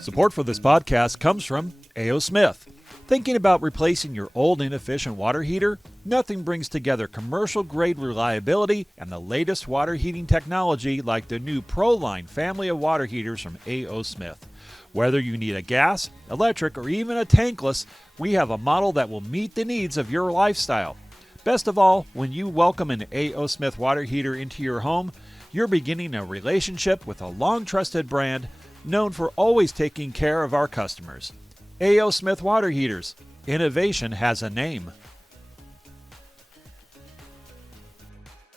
Support for this podcast comes from A.O. Smith. Thinking about replacing your old inefficient water heater? Nothing brings together commercial-grade reliability and the latest water heating technology like the new ProLine family of water heaters from A.O. Smith. Whether you need a gas, electric, or even a tankless, we have a model that will meet the needs of your lifestyle. Best of all, when you welcome an A.O. Smith water heater into your home, you're beginning a relationship with a long-trusted brand known for always taking care of our customers. A.O. Smith water heaters. Innovation has a name.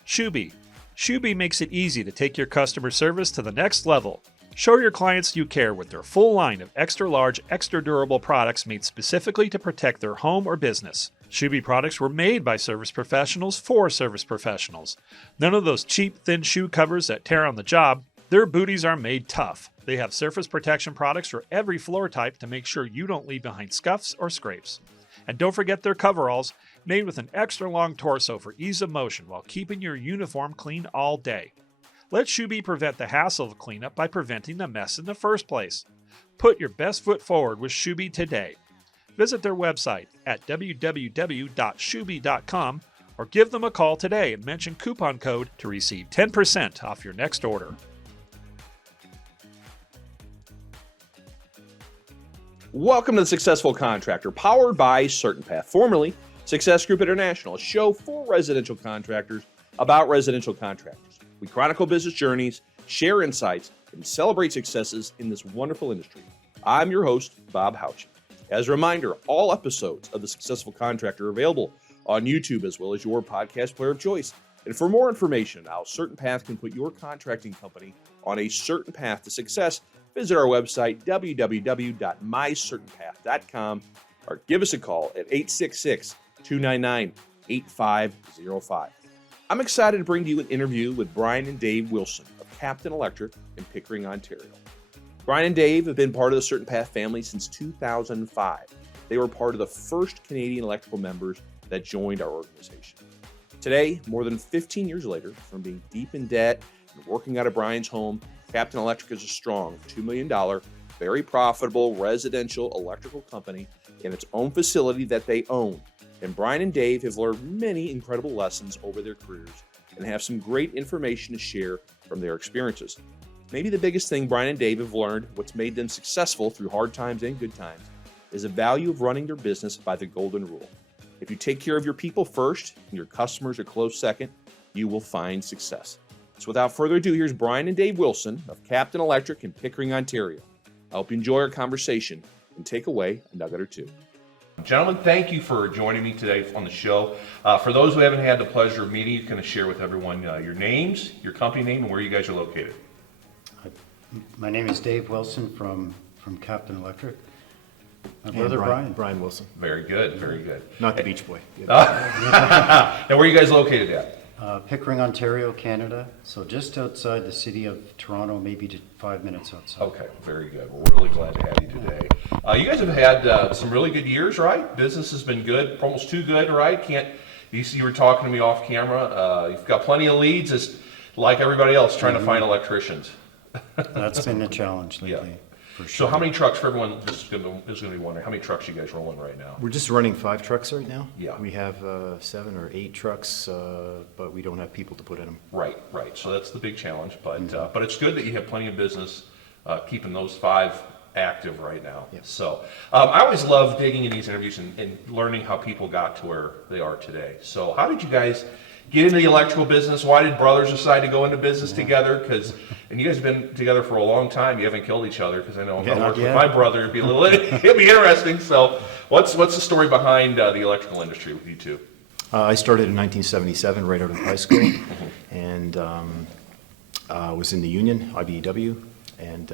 Shuby. Shuby makes it easy to take your customer service to the next level. Show your clients you care with their full line of extra large, extra durable products made specifically to protect their home or business. Shuby products were made by service professionals for service professionals. None of those cheap, thin shoe covers that tear on the job. Their booties are made tough. They have surface protection products for every floor type to make sure you don't leave behind scuffs or scrapes. And don't forget their coveralls, made with an extra long torso for ease of motion while keeping your uniform clean all day. Let Shuby prevent the hassle of cleanup by preventing the mess in the first place. Put your best foot forward with Shuby today. Visit their website at www.shuby.com or give them a call today and mention coupon code to receive 10% off your next order. Welcome to The Successful Contractor, powered by CertainPath, formerly Success Group International, a show for residential contractors about residential contractors. We chronicle business journeys, share insights, and celebrate successes in this wonderful industry. I'm your host, Bob Houchin. As a reminder, all episodes of The Successful Contractor are available on YouTube as well as your podcast player of choice. And for more information on how CertainPath can put your contracting company on a certain path to success, visit our website, www.mycertainpath.com, or give us a call at 866-299-8505. I'm excited to bring to you an interview with Brian and Dave Wilson of Captain Electric in Pickering, Ontario. Brian and Dave have been part of the CertainPath family since 2005. They were part of the first Canadian electrical members that joined our organization. Today, more than 15 years later, from being deep in debt and working out of Brian's home, Captain Electric is a strong $2 million, very profitable residential electrical company in its own facility that they own. And Brian and Dave have learned many incredible lessons over their careers and have some great information to share from their experiences. Maybe the biggest thing Brian and Dave have learned, what's made them successful through hard times and good times, is the value of running their business by the golden rule. If you take care of your people first and your customers a close second, you will find success. So without further ado, here's Brian and Dave Wilson of Captain Electric in Pickering, Ontario. I hope you enjoy our conversation and take away a nugget or two. Gentlemen, thank you for joining me today on the show. For those who haven't had the pleasure of meeting, you can share with everyone your names, your company name, and where you guys are located. My name is Dave Wilson from Captain Electric. My brother Brian Wilson. Very good, very good. Not the Beach Boy. Now, where are you guys located at? Pickering, Ontario, Canada. So just outside the city of Toronto, maybe 5 minutes outside. Okay, very good. We're really glad to have you today. You guys have had some really good years, right? Business has been good, almost too good, right? You were talking to me off camera. You've got plenty of leads, just like everybody else, trying to find electricians. That's been the challenge lately. Yeah. For sure. So how many trucks, for everyone is going to be wondering, how many trucks are you guys rolling right now? We're just running 5 trucks right now. Yeah. We have 7 or 8 trucks, but we don't have people to put in them. Right. So that's the big challenge, but it's good that you have plenty of business keeping those 5 active right now. Yeah. So I always love digging in these interviews and learning how people got to where they are today. So how did you guys get into the electrical business? Why did brothers decide to go into business together? And you guys have been together for a long time. You haven't killed each other, because I know if I worked with my brother, it'd be interesting. So what's the story behind the electrical industry with you two? I started in 1977, right out of high school, and was in the union, IBEW, and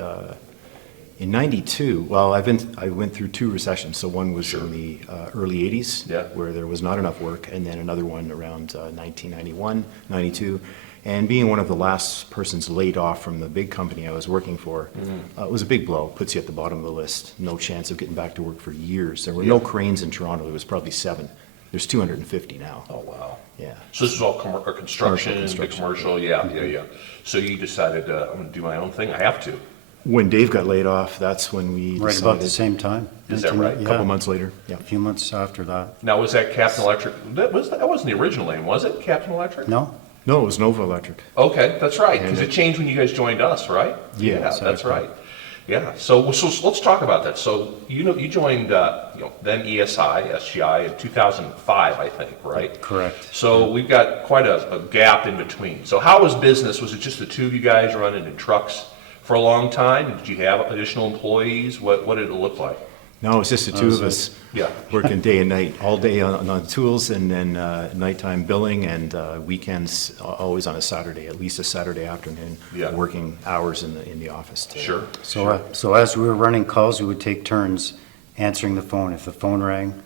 in '92, well, I went through 2 recessions. So one was in the early '80s, where there was not enough work, and then another one around 1991, '92. And being one of the last persons laid off from the big company I was working for, it was a big blow. Puts you at the bottom of the list. No chance of getting back to work for years. There were no cranes in Toronto. There was probably 7. There's 250 now. Oh, wow. Yeah. So this is all construction, big Construction. commercial, yeah. So you decided, I'm gonna do my own thing, I have to. When Dave got laid off, that's when we Right about the decided, same time. Is that right? a Yeah. couple months later, yeah. A few months after that. Now, was that Captain Electric, that wasn't the original name, was it, Captain Electric? No? No, it was Nova Electric. Okay, that's right, because And it changed when you guys joined us, right? Yeah, That's exactly. right. Yeah, so let's talk about that. So, you joined, then ESI, SGI in 2005, I think, right? Correct. So we've got quite a gap in between. So how was business? Was it just the two of you guys running in trucks for a long time? Did you have additional employees? What did it look like? No, it was just the two of us Yeah. working day and night, all day on the tools, and then nighttime billing, and weekends, always on a Saturday, at least a Saturday afternoon, Yeah. working hours in the office. Sure. So as we were running calls, we would take turns answering the phone. If the phone rang,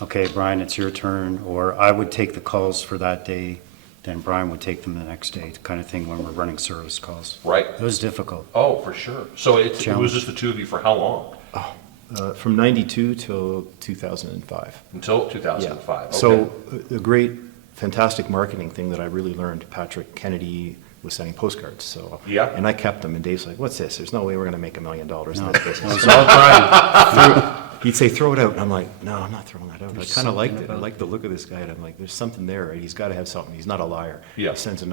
okay, Brian, it's your turn, or I would take the calls for that day, then Brian would take them the next day, kind of thing when we're running service calls. Right. It was difficult. Oh, for sure. So it was Challenge. just the two of you for how long? From 92 till 2005. Until 2005. Okay. So a great, fantastic marketing thing that I really learned, Patrick Kennedy was sending postcards, so. Yeah. And I kept them, and Dave's like, what's this? There's no way we're gonna make $1 million in No, this it business. was all Brian. He'd say, throw it out, and I'm like, no, I'm not throwing that out. I There's kinda liked something it, I about like the look of this guy, and I'm like, there's something there, right? He's gotta have something, he's not a liar. Yeah. He sends a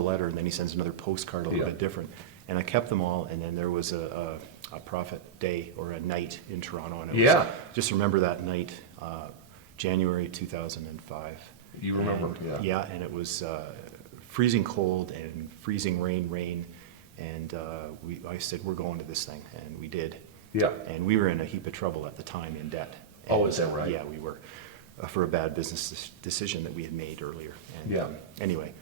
letter, and then he sends another postcard a little Yeah. bit different. And I kept them all, and then there was a profit day or a night in Toronto, and it was, Yeah. just remember that night, January 2005. You remember, And, yeah. Yeah, and it was freezing cold and freezing rain, and I said, we're going to this thing, and we did. Yeah. And we were in a heap of trouble at the time in debt. Oh, And, is that right? Yeah, we were, for a bad business decision that we had made earlier. And, Yeah. Anyway,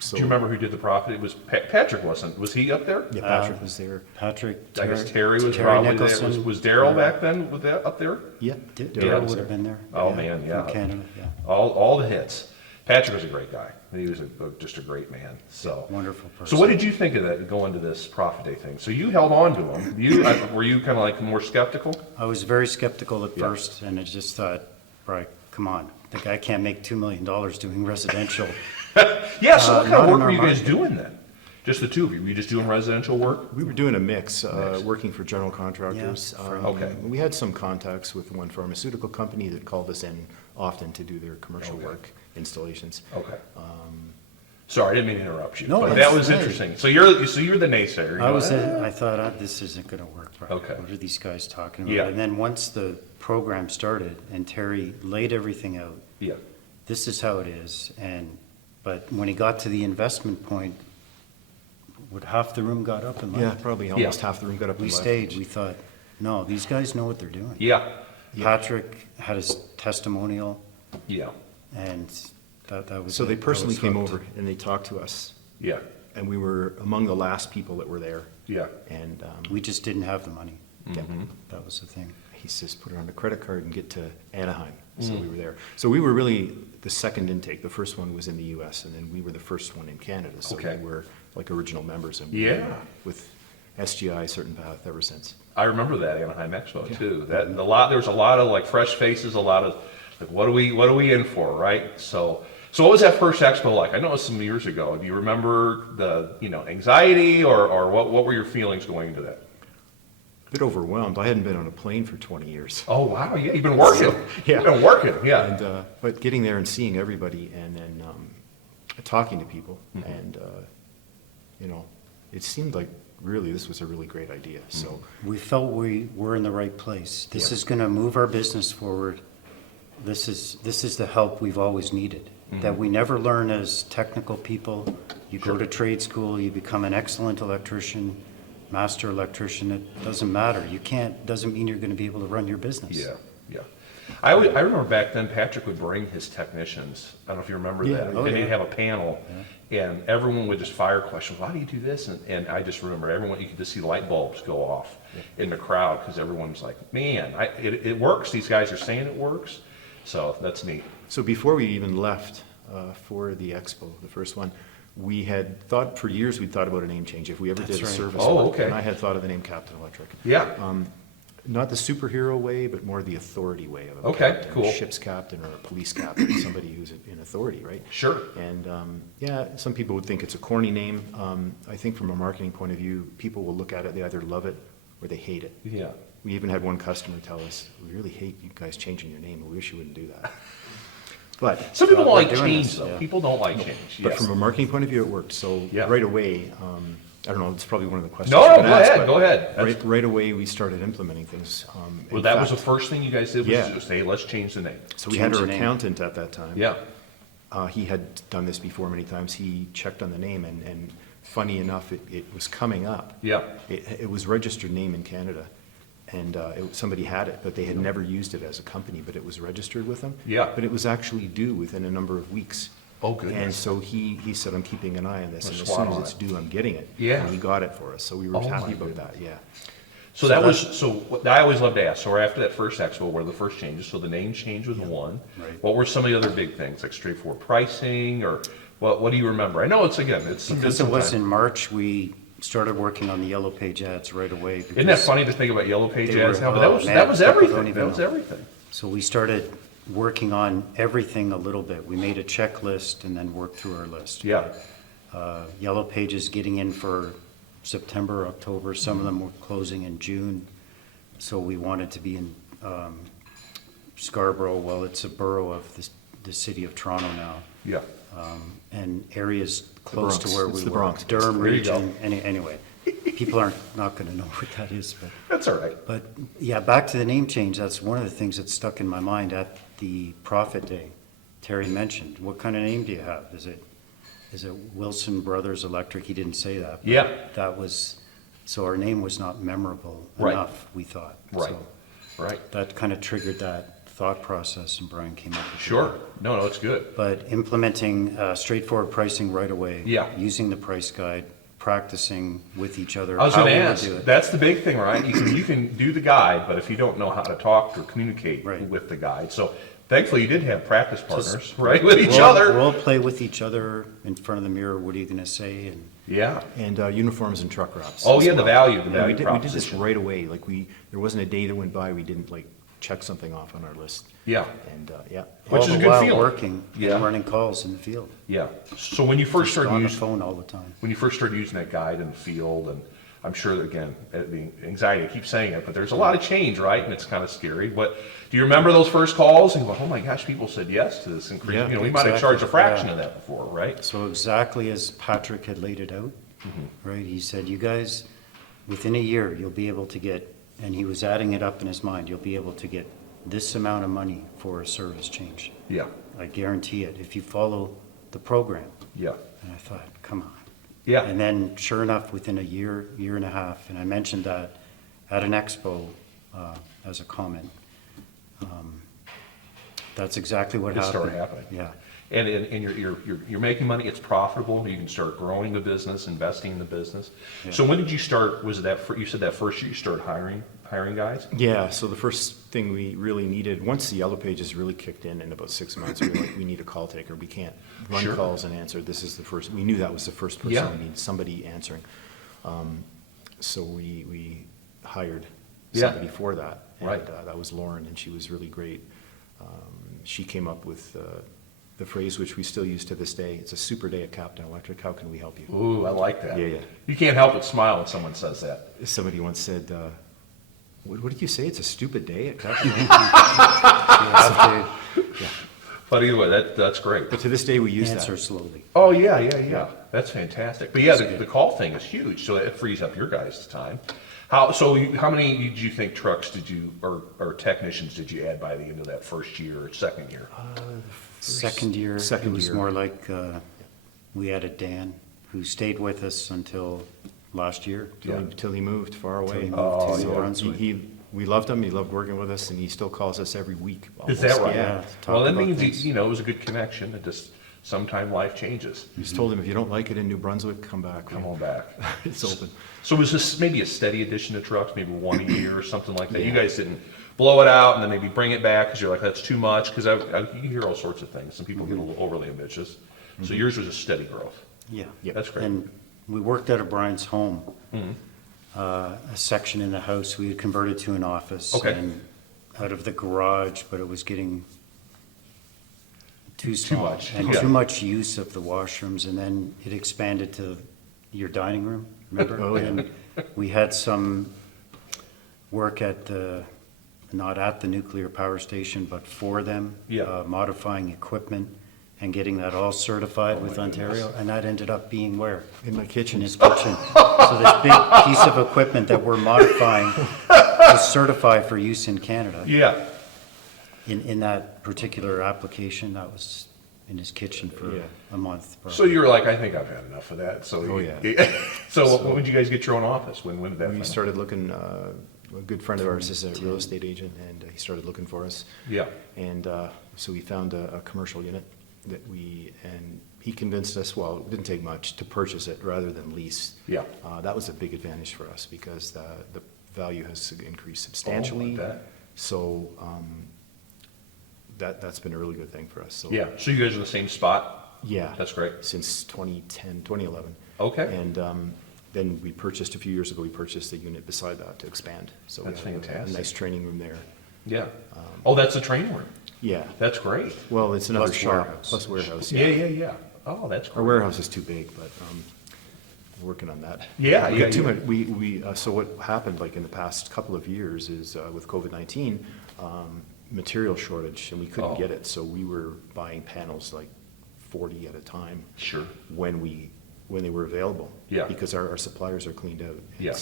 so. Do you remember who did the profit? It was Patrick, was he up there? Yeah, Patrick was there. Patrick, I guess Terry was Terry probably Nicholson. there. Was Daryl back then with that up there? Yeah. Daryl was would have been there. Oh, man, yeah. From Canada, yeah. All the hits. Patrick was a great guy. He was just a great man. So Wonderful person. So what did you think of that going to this profit day thing? So you held on to him. Were you kind of like more skeptical? I was very skeptical at Yeah. first, and I just thought, Brian, come on. The guy can't make $2 million doing residential. Yeah. So what kind not of in work our were you guys market. doing then? Just the two of you? Were you just doing residential work? We were doing a mix, Mix. working for general contractors. Yeah, from- Okay. We had some contacts with one pharmaceutical company that called us in often to do their commercial Okay. work installations. Okay. Sorry, I didn't mean to interrupt you. No, but that's that was right. interesting. So you're the naysayer. You know? I thought, this isn't gonna work, Brian. Okay. What are these guys talking about? Yeah. And then once the program started and Terry laid everything out, Yeah. this is how it is, but when he got to the investment point, would half the room got up and Yeah, left? probably almost half the room got up and We left. stayed, we thought, no, these guys know what they're doing. Yeah. Patrick had his testimonial, Yeah. and that was. So they it. I personally was came hooked. over and they talked to us, Yeah. and we were among the last people that were there. Yeah. And We just didn't have the money. Mm-hmm. That was the thing. he says, put it on a credit card and get to Anaheim. So Mm. we were there. So we were really the second intake. The first one was in the US, and then we were the first one in Canada. So Okay. we were like original members. And we Yeah. were with SGI, CertainPath ever since. I remember that Anaheim Expo too. There was a lot of like fresh faces, a lot of like, what are we in for, right? So what was that first expo like? I know it was some years ago. Do you remember the, anxiety or what were your feelings going into that? A bit overwhelmed. I hadn't been on a plane for 20 years. Oh, wow, yeah, you've been working. Yeah. You've been working, yeah. And, but getting there and seeing everybody and then talking to people Mm-hmm. and, it seemed like really this was a really great idea. So We felt we were in the right place. This Yeah. is gonna move our business forward. This is the help we've always needed, that we never learn as technical people. You go to trade school, you become an excellent electrician, master electrician, it doesn't matter. Doesn't mean you're gonna be able to run your business. Yeah, yeah. I remember back then Patrick would bring his technicians. I don't know if you remember Yeah. that. Oh, And he'd yeah. have a panel, and everyone would just fire questions. Why do you do this? And I just remember everyone. You could just see light bulbs go off in the crowd because everyone's like, "Man, it works. These guys are saying it works." So that's neat. So before we even left for the expo, the first one, we had thought, for years, we'd thought about a name change if we ever That's did a right. service. Oh, work, okay. And I had thought of the name Captain Electric. Yeah. not the superhero way, but more the authority way of a Okay, captain, cool. a ship's captain or a police captain, somebody who's in authority, right? Sure. And yeah, some people would think it's a corny name. I think from a marketing point of view, people will look at it, they either love it or they hate it. Yeah. We even had one customer tell us, "We really hate you guys changing your name. We wish you wouldn't do that." But Some people don't we're like doing change, this, though. yeah. People don't like change. But Yes. from a marketing point of view, it worked. So Yeah. right away, I don't know, it's probably one of the questions. No, you're no, gonna go ask, ahead, but go ahead. That's- Right away, we started implementing things. Well, In that was the fact, first thing you guys did, was Yeah. just say, let's change the name. So we had Change our the name. accountant at that time. Yeah. He had done this before many times. He checked on the name, and funny enough, it was coming up. Yeah. It was registered name in Canada, and somebody had it, but they had never used it as a company, but it was registered with them. Yeah. But it was actually due within a number of weeks. Oh, goodness. And so he said, "I'm keeping an eye on this, Let's and as swat soon as on it's it." due, I'm getting it." Yeah. And he got it for us, so we were Oh, my happy about that, yeah. So that was, so what I always love to ask, so after that first expo, what are the first changes? So the name change was one. Right. What were some of the other big things, like straightforward pricing, or what do you remember? I know it's, again, it's. Because it was in March, we started working on the Yellow Page ads right away. Isn't that because- funny to think about Yellow Page They ads were- now? But oh, man, that was people don't everything, even that was know. everything. So we started working on everything a little bit. We made a checklist and then worked through our list. Yeah. Yellow Pages getting in for September, October, some of them were closing in June. So we wanted to be in Scarborough, well, it's a borough of the city of Toronto now. Yeah. And areas close to Bronx. where It's we the were. Bronx. Durham There you go. region, anyway. People aren't, not gonna know what that is, but. That's all right. But, yeah, back to the name change, that's one of the things that stuck in my mind at the Profit Day. Terry mentioned, what kind of name do you have? Is it Wilson Brothers Electric? He didn't say that. but Yeah. That was, so our name was not memorable Right. enough, we thought. Right. So Right. that kind of triggered that thought process, and Brian came up with it. Sure. No, it's good. But implementing straightforward pricing right away. Yeah. Using the price guide, practicing with each other. I was how gonna we would ask, do it. that's the big thing, right? You can do the guide, but if you don't know how to talk or communicate Right. with the guide. So thankfully you did have practice partners, right, with each We'll- other. We'll play with each other in front of the mirror, what are you gonna say, and Yeah. And uniforms and truck wraps. Oh, as yeah, the well. value, the And value we did this proposition. right away, like there wasn't a day that went by we didn't like check something off on our list. Yeah. And, yeah. Which all is a the good while feeling. working Yeah. and running calls in the field. Yeah. So when you first Just started on the using, phone all the time. when you first started using that guide in the field, and I'm sure that, again, the anxiety, I keep saying it, but there's a lot of change, right? And it's kind of scary. But do you remember those first calls and go, oh my gosh, people said yes to this increase? Yeah, You know, we might have exactly. charged a fraction Yeah. of that before, right? So exactly as Patrick had laid it out, right? He said, you guys, within a year, you'll be able to get, and he was adding it up in his mind, you'll be able to get this amount of money for a service change. Yeah. I guarantee it, if you follow the program. Yeah. And I thought, come on. Yeah. And then, sure enough, within a year, year and a half, and I mentioned that at an expo as a comment, that's exactly what It happened. started happening. Yeah. And you're making money, it's profitable, you can start growing the business, investing in the business. So when did you start, was it you said that first year you started hiring guys? Yeah, so the first thing we really needed, once the Yellow Pages really kicked in about 6 months, we were like, we need a call taker. We can't run Sure. calls and answer. This is the first, we knew that was the first person. Yeah. We need somebody answering. So we hired Yeah. somebody for that. Right. And that was Lauren, and she was really great. She came up with the phrase which we still use to this day. It's a super day at Captain Electric. How can we help you? Ooh, I like that. Yeah, yeah. You can't help but smile when someone says that. Somebody once said, what did you say? It's a stupid day at Captain Electric? You have to But either way, that's great. But to this day, we use answer that. slowly. Oh, yeah. That's fantastic. But yeah, the call thing is huge, so it frees up your guys' time. How many did you think trucks did you, or technicians did you add by the end of that first year or second year? Second year, it second was year. more like, we added Dan, who stayed with us until last year. Till he moved far away. Till he moved to New So Brunswick. we loved him, he loved working with us, and he still calls us every week. Is that almost. right? Yeah, talk Well, that about means, things. it was a good connection. It just, sometime life changes. Just told him, if you don't like it in New Brunswick, come back. Come on back. It's open. So was this maybe a steady addition to trucks, maybe one a year or something like that? You guys didn't blow it out and then maybe bring it back because you're like, that's too much? Because you hear all sorts of things. Some people get a little overly ambitious. So yours was a steady growth. Yeah. Yep. That's great. And we worked out of Brian's home. a section in the house we had converted to an office. Okay. And out of the garage, but it was getting too small. much, And yeah. too much use of the washrooms, and then it expanded to your dining room, remember? Oh, yeah. And we had some work not at the nuclear power station, but for them. Yeah. Modifying equipment and getting that all certified with Ontario, and that ended up being where? In my kitchen. In his kitchen. So this big piece of equipment that we're modifying to certify for use in Canada, Yeah. in that particular application, that was in his kitchen for Yeah. a month. So probably. you were like, I think I've had enough of that. So Oh, yeah. So when did you guys get your own office? When did that We happen? started looking, a good friend of ours is a real estate agent, and he started looking for us. Yeah. And so we found a commercial unit and he convinced us, well, it didn't take much, to purchase it rather than lease. Yeah. That was a big advantage for us because the value has increased substantially. Oh, I bet. So that's been a really good thing for us. So, Yeah. So you guys are in the same spot? Yeah. That's great. Since 2011. Okay. And then we purchased, a few years ago, we purchased a unit beside that to expand. So we That's have fantastic. a nice training room there. Yeah. Oh, that's a training room. Yeah. That's great. Well, it's another Plus shop, warehouse. plus warehouse. Yeah. Oh, that's Our great. warehouse is too big, but we're working on that. Yeah, We yeah, got too yeah. much, so what happened, like in the past couple of years, is with COVID-19, material shortage, and we couldn't Oh. get it, so we were buying panels like 40 at a time Sure. when they were available. Yeah. Because our suppliers are cleaned out. Yeah.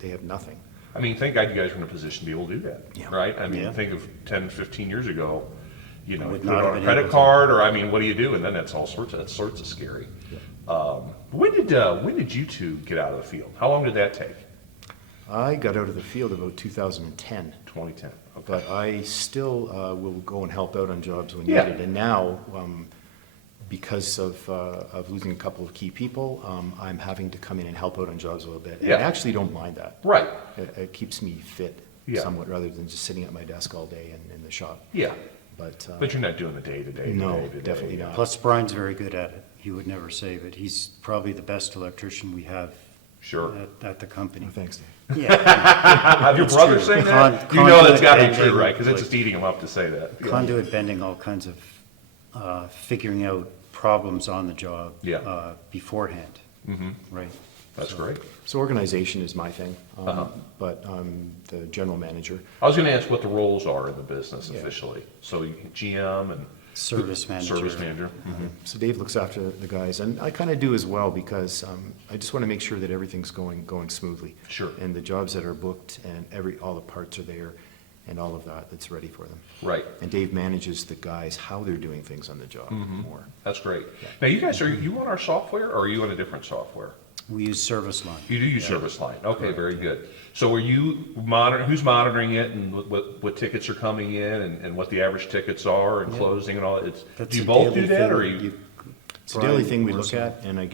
They have nothing. I mean, thank God you guys were in a position to be able to do that, Yeah. right? I mean, Yeah. think of 10, 15 years ago, you know, Would put not it have on a been credit able to. card, or I mean, what do you do? And then that's sorts of scary. When did you two get out of the field? How long did that take? I got out of the field about 2010. 2010. Okay. But I still will go and help out on jobs when Yeah. needed. And now, because of losing a couple of key people, I'm having to come in and help out on jobs a little bit. And Yeah. I actually don't mind that. Right. It keeps me fit Yeah. somewhat, rather than just sitting at my desk all day in the shop. Yeah. But But you're not doing the day-to-day. No, day-to-day, definitely yeah. not. Plus, Brian's very good at it. He would never save it. He's probably the best electrician we have Sure. at the company. Oh, thanks, Dave. Yeah, Have your brother true. saying that? Con- You know that's conduit gotta be bending, true, right? Because it's like- just eating him up to say that. Yeah. conduit bending, all kinds of figuring out problems on the job Yeah. beforehand. Right. That's great. So organization is my thing, Uh-huh. but I'm the general manager. I was gonna ask what the roles are in the business Yeah. officially. So GM and Service manager. service manager. So Dave looks after the guys, and I kind of do as well, because I just want to make sure that everything's going smoothly. Sure. And the jobs that are booked, and all the parts are there, and all of that's ready for them. Right. And Dave manages the guys, how they're doing things on the job more. That's great. Now, you guys, are you on our software, or are you on a different software? We use Service Line. You do use Service Line. Okay, very good. So are you who's monitoring it, and what tickets are coming in, and what the average tickets are, and closing and all that? That's Do you a both do daily that, thing. or are you? It's a daily Brian thing we works look on at, and I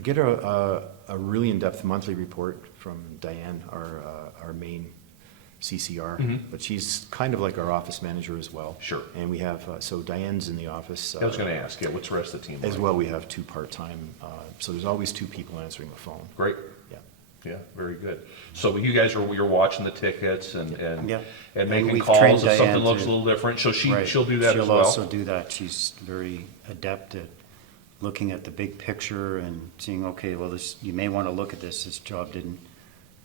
get a really in-depth monthly report from Diane, our main CCR, but she's kind of like our office manager as well. Sure. And we have, so Diane's in the office. I was gonna ask, yeah, what's the rest of the team As like? well, we have 2 part-time, so there's always 2 people answering the phone. Great. Yeah. Yeah, very good. So you guys you're watching the tickets and Yeah. and And making we've calls trained if something Diane looks a to- little different. So Right. she'll do that as She'll well. also do that. She's very adept at looking at the big picture and seeing, okay, well, you may want to look at this job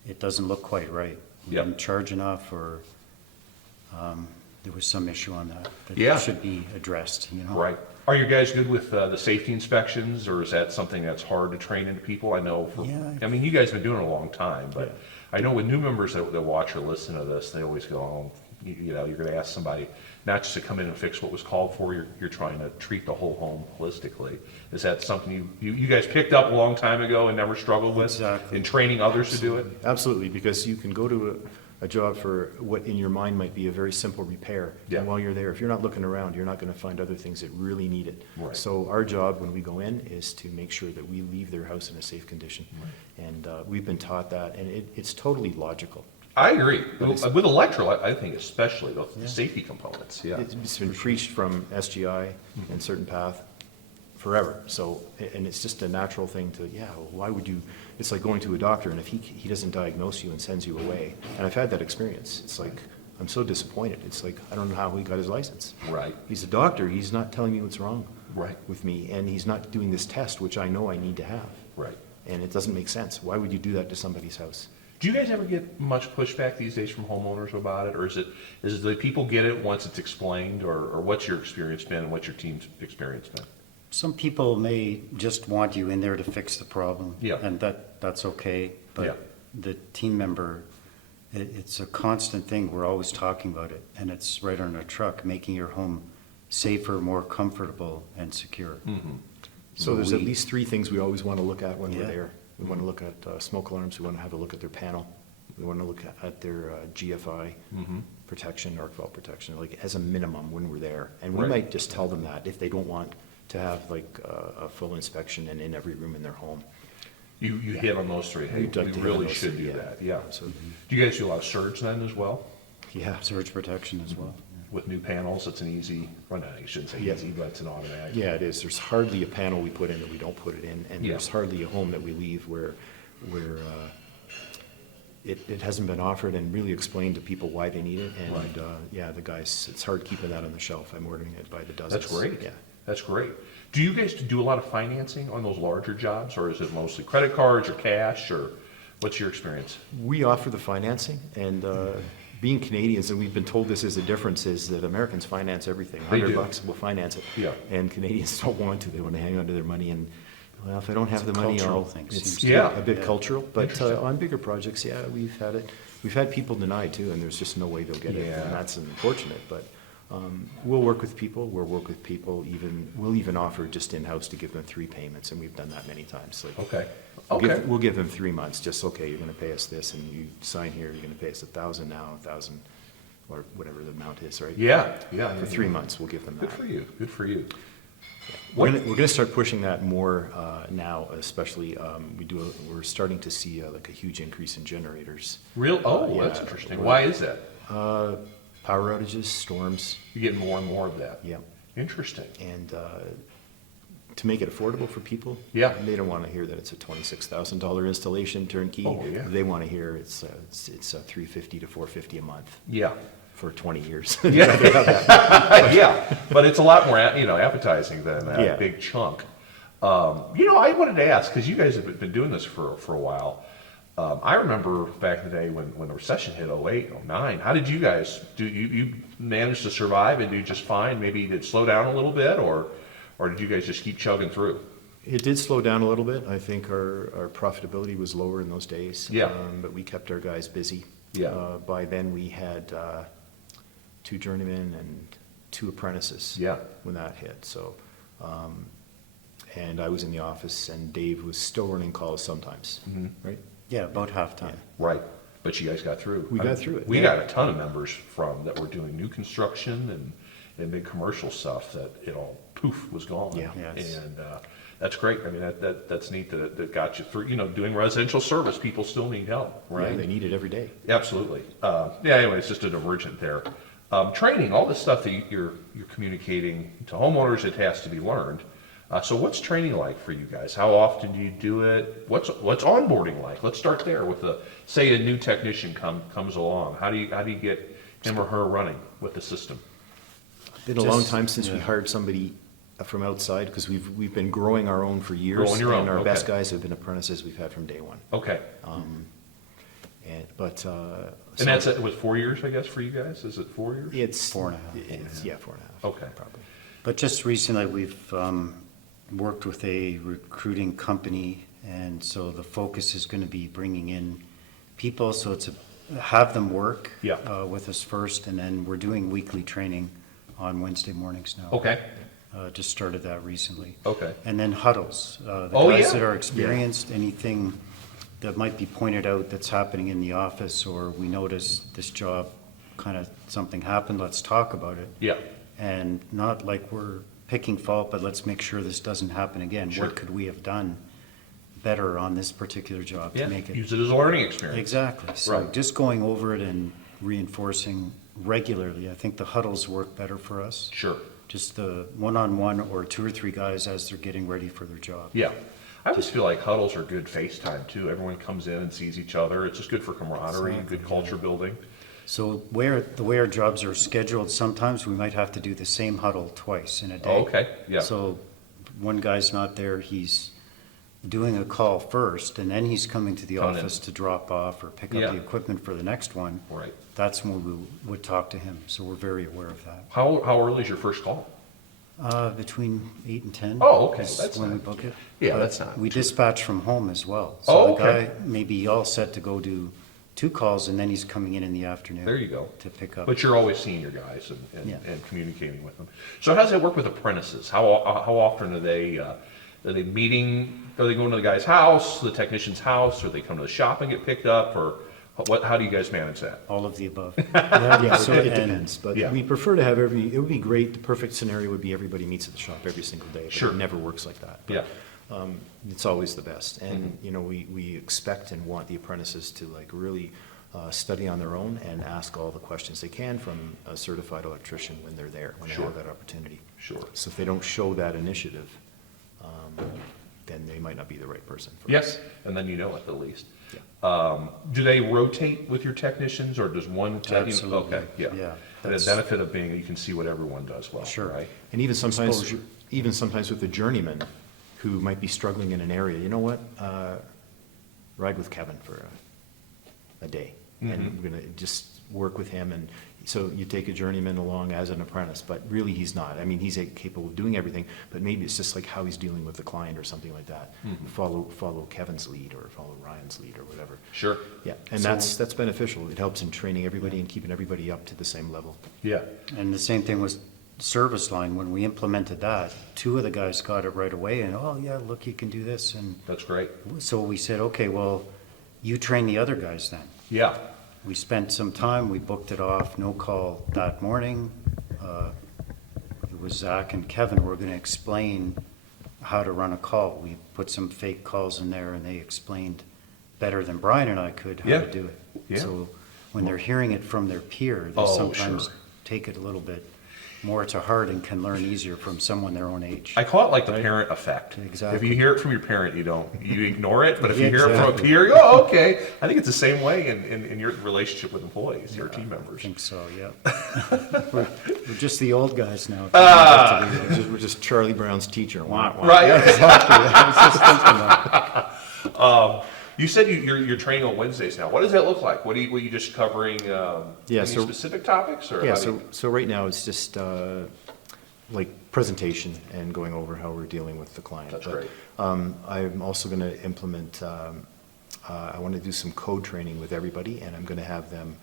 it doesn't look quite right. We Yep. didn't charge enough, or there was some issue on that Yeah. should be addressed, you know? Right. Are you guys good with the safety inspections, or is that something that's hard to train into people? I know Yeah. I mean, you guys have been doing it a long time, but I know with new members that watch or listen to this, they always go, oh, you know, you're gonna ask somebody not just to come in and fix what was called for, you're trying to treat the whole home holistically. Is that something you guys picked up a long time ago and never struggled with? Exactly. In training others to do it? Absolutely, because you can go to a job for what in your mind might be a very simple repair. Yeah. And while you're there, if you're not looking around, you're not going to find other things that really need it. Right. So our job when we go in is to make sure that we leave their house in a safe condition. And we've been taught that, and it's totally logical. I agree. With electrical, I think especially the safety components, yeah. It's been preached from SGI and CertainPath forever. So, and it's just a natural thing to, yeah, well, why would you, it's like going to a doctor, and if he doesn't diagnose you and sends you away, and I've had that experience, it's like, I'm so disappointed. It's like, I don't know how he got his license. Right. He's a doctor, he's not telling me what's wrong Right. with me, and he's not doing this test, which I know I need to have. Right. And it doesn't make sense. Why would you do that to somebody's house? Do you guys ever get much pushback these days from homeowners about it, or is it that people get it once it's explained, or what's your experience been and what's your team's experience been? Some people may just want you in there to fix the problem. Yeah. And that's okay, Yeah. but the team member, it's a constant thing. We're always talking about it, and it's right on our truck, making your home safer, more comfortable, and secure. So there's at least three things we always want to look at when we're Yeah. there. We want to look at smoke alarms, we want to have a look at their panel, we want to look at their GFI protection, arc fault protection, like as a minimum when we're there. And we Right. might just tell them that if they don't want to have like a full inspection and in every room in their home. You hit on those three. Hey, We'd like we to hit on really those should three, do yeah. that. Yeah. Absolutely. Do you guys do a lot of surge then as well? Yeah. Surge protection as well. With new panels, it's an easy, well, no, you shouldn't say Yeah. easy, but it's an automatic. Yeah, it is. There's hardly a panel we put in that we don't put it in, and Yeah. there's hardly a home that we leave where it hasn't been offered and really explained to people why they need it. And, Right. yeah, the guys, it's hard keeping that on the shelf. I'm ordering it by the dozens. That's great. Yeah. That's great. Do you guys do a lot of financing on those larger jobs, or is it mostly credit cards or cash, or what's your experience? We offer the financing, and being Canadians, and we've been told this is a difference, is that Americans finance everything. They do. $100 will finance it. Yeah. And Canadians don't want to. They want to hang on to their money, and, well, if I don't have the money, cultural I'll. thing, It's seems to be. Yeah. a bit Yeah. cultural, but Interesting. on bigger projects, yeah, we've had it. We've had people deny too, and there's just no way they'll get it, Yeah. and that's unfortunate, but we'll work with people. We'll even offer just in-house to give them 3 payments, and we've done that many times. Like, Okay. We'll give them 3 months, just, okay, you're gonna pay us this, and you sign here, you're gonna pay us 1,000 now, 1,000, or whatever the amount is, right? Yeah, yeah. For 3 months, we'll give them Good that. for you, good for you. We're gonna start pushing that more now, especially, we're starting to see like a huge increase in generators. Oh, Yeah, that's interesting. we're- Why is that? Power outages, storms, You're getting more and more of that. yeah. Interesting. And to make it affordable for people. Yeah. They don't want to hear that it's a $26,000 installation turnkey. Oh, yeah. They want to hear it's $350 to $450 a month Yeah. for 20 years. Yeah, yeah, but it's a lot more, appetizing than that Yeah. big chunk. I wanted to ask, because you guys have been doing this for a while. I remember back in the day when the recession hit 08, 09, how did you guys do? You managed to survive and do just fine? Maybe did it slow down a little bit, or did you guys just keep chugging through? It did slow down a little bit. I think our profitability was lower in those days. Yeah. But we kept our guys busy. Yeah. By then, we had 2 journeymen and 2 apprentices. Yeah. When that hit, so, and I was in the office, and Dave was still running calls sometimes, right? Yeah, about halftime. Right, but you guys got through. We got through it, We yeah. got a ton of members that were doing new construction and big commercial stuff that it all poof was gone. Yeah. Yes. And that's great. I mean, that's neat that got you through. Doing residential service, people still need help, right? Yeah, they need it every day. Absolutely. Anyway, it's just a divergent there. Training, all this stuff that you're communicating to homeowners, it has to be learned. So what's training like for you guys? How often do you do it? What's onboarding like? Let's start there with say a new technician comes along. How do you get him or her running with the system? Been a long Just- time since we yeah. hired somebody from outside, because we've been growing our own for years. Growing your own, And our best okay. guys have been apprentices we've had from day one. Okay. So And it was 4 years, I guess, for you guys? Is it 4 years? It's 4.5, It's, yeah, 4.5. Okay. Probably. But just recently, we've worked with a recruiting company, and so the focus is going to be bringing in people, so have them work Yeah. with us first, and then we're doing weekly training on Wednesday mornings now. Okay. Just started that recently. Okay. And then huddles. The Oh, guys yeah. that are experienced, anything that might be pointed out that's happening in the office, or we notice this job, kind of something happened, let's talk about it. Yeah. And not like we're picking fault, but let's make sure this doesn't happen again. Sure. What could we have done better on this particular job Yeah. to make it? Use it as a learning experience. Exactly. So Right. just going over it and reinforcing regularly. I think the huddles work better for us. Sure. just the one-on-one or 2 or 3 guys as they're getting ready for their job. Yeah. I always feel like huddles are good FaceTime too. Everyone comes in and sees each other. It's just good for camaraderie, Exactly, good culture building. So the way our jobs are scheduled, sometimes we might have to do the same huddle twice in a day. Oh, okay, yeah. So one guy's not there, he's doing a call first, and then he's coming to the Coming in. office to drop off or pick up Yeah. the equipment for the next one. Right. That's when we would talk to him, so we're very aware of that. How early is your first call? Between 8 and 10. Oh, okay, is that's when we not- book it. yeah, But that's not We too- dispatch from home as well. Oh, So the okay. guy may be all set to go do 2 calls, and then he's coming in the afternoon. There you go. To pick up. But you're always seeing your guys Yeah. and communicating with them. So how does that work with apprentices? How often are they meeting? Are they going to the guy's house, the technician's house, or they come to the shop and get picked up, or how do you guys manage that? All of the above. Yeah, so it and- depends, but Yeah. we prefer to have it would be great, the perfect scenario would be everybody meets at the shop every single day. But Sure. it never works like that. But, Yeah. It's always the best, and, Mm-hmm. you know, we expect and want the apprentices to like really study on their own and ask all the questions they can from a certified electrician when they're there, when they Sure. have that opportunity. Sure. So if they don't show that initiative, then they might not be the right person for us. Yes, and then you know it at least. Yeah. Do they rotate with your technicians, or does one? Absolutely. Okay, yeah. Yeah, The that's- benefit of being, you can see what everyone does well, Sure. right? And Exposure. even sometimes with the journeyman who might be struggling in an area, you know what? Ride with Kevin for a day. And we're gonna just work with him, and so you take a journeyman along as an apprentice, but really he's not. I mean, he's capable of doing everything, but maybe it's just like how he's dealing with the client or something like that. Follow Kevin's lead or follow Ryan's lead or whatever. Sure. Yeah, and that's beneficial. It helps in training everybody and keeping everybody up to the same level. Yeah. And the same thing was service line, when we implemented that, 2 of the guys got it right away, and, oh, yeah, look, you can do this, and That's great. so we said, okay, well, you train the other guys then. Yeah. We spent some time, we booked it off, no call that morning. It was Zach and Kevin were gonna explain how to run a call. We put some fake calls in there, and they explained better than Brian and I could how Yeah. to do it. Yeah. So when they're hearing it from their peer, they Oh, sometimes sure. take it a little bit more to heart and can learn easier from someone their own age. I call it like the parent effect. Exactly. If you hear it from your parent, you ignore it, but if you Yeah, hear it from a exactly. peer, you go, oh, okay. I think it's the same way in your relationship with employees, your team I members. think so, yeah. We're just the old guys now. We're just Charlie Brown's teacher. Wah, wah. Right. Exactly. I was just thinking that. You said you're training on Wednesdays now. What does that look like? What are you just covering? Yeah, any so- specific topics, or Yeah, how do you- so right now it's just like presentation and going over how we're dealing with the client. That's But, great. I'm also going to implement, I want to do some code training with everybody, and I'm going to have them,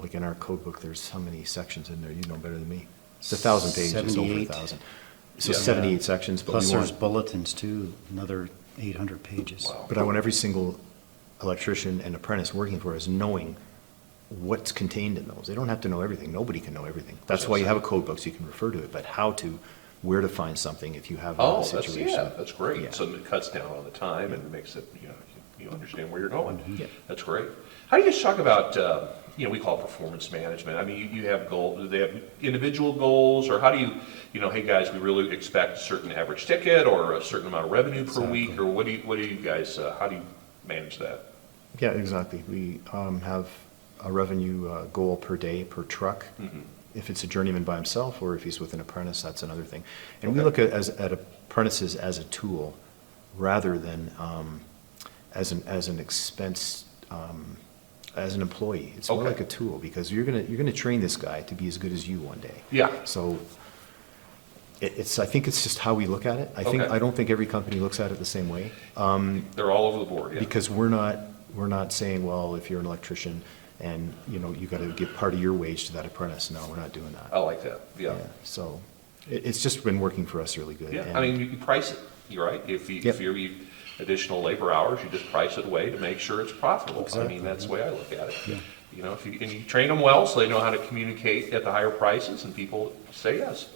like in our code book, there's how many sections in there? You know better than me. It's 1,000 pages, over 78. 1,000. So Yeah. 78 sections, but Plus we there's want, bulletins too, another 800 pages. Wow. but I want every single electrician and apprentice working for us knowing what's contained in those. They don't have to know everything. Nobody can know everything. That's why you have a code book, so you can refer to it, but where to find something if you have Oh, a situation. that's great. Yeah. So it cuts down on the time and makes it, you understand where you're going. Yeah. That's great. How do you guys talk about, we call it performance management. I mean, you have goals, do they have individual goals, or how do you, hey guys, we really expect a certain average ticket or a certain amount of revenue per week, or what do you guys, how do you manage that? Yeah, exactly. We have a revenue goal per day per truck. If it's a journeyman by himself, or if he's with an apprentice, that's another thing. And we look at apprentices as a tool rather than as an expense, as an employee. It's more Okay. like a tool, because you're gonna train this guy to be as good as you one day. Yeah. So I think it's just how we look at it. Okay. I don't think every company looks at it the same way. They're all over the board, yeah. Because we're not saying, well, if you're an electrician and, you gotta give part of your wage to that apprentice. No, we're not doing that. I like that, yeah. So it's just been working for us really good. Yeah, And- I mean, you price it, you're right. If Yep. you're additional labor hours, you just price it away to make sure it's profitable. I Exactly. mean, that's the way I look at it. And you train them well so they know how to communicate at the higher prices and people say yes.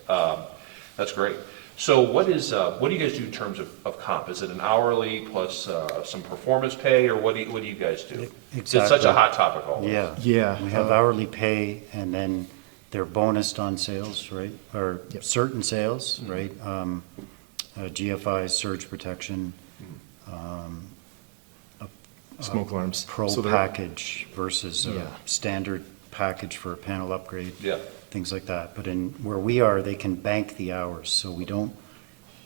That's great. So what do you guys do in terms of comp? Is it an hourly plus some performance pay, or what do you guys do? It's such a Exactly. hot topic always. Yeah. Yeah, We have hourly pay, and then they're bonused on sales, right? Or Yep. certain sales, right? GFI, surge protection, Smoke alarms. pro So they're- package versus Yeah. a standard package for a panel upgrade. Yeah. Things like that. But in where we are, they can bank the hours, so we don't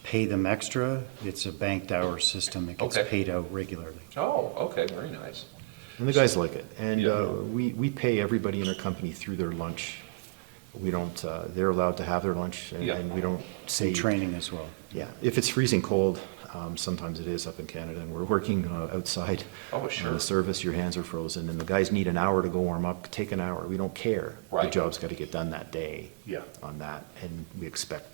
pay them extra. It's a banked hour system. It gets Okay. paid out regularly. Oh, okay, very nice. And the guys like it. And Yeah. we pay everybody in our company through their lunch. We don't, they're allowed to have their lunch, Yeah. and we don't say. And training as well. Yeah, if it's freezing cold, sometimes it is up in Canada, and we're working outside. Oh, sure. On the service, your hands are frozen, and the guys need an hour to go warm up, take an hour, we don't care. The Right. job's gotta get done that day. Yeah. On that, and we expect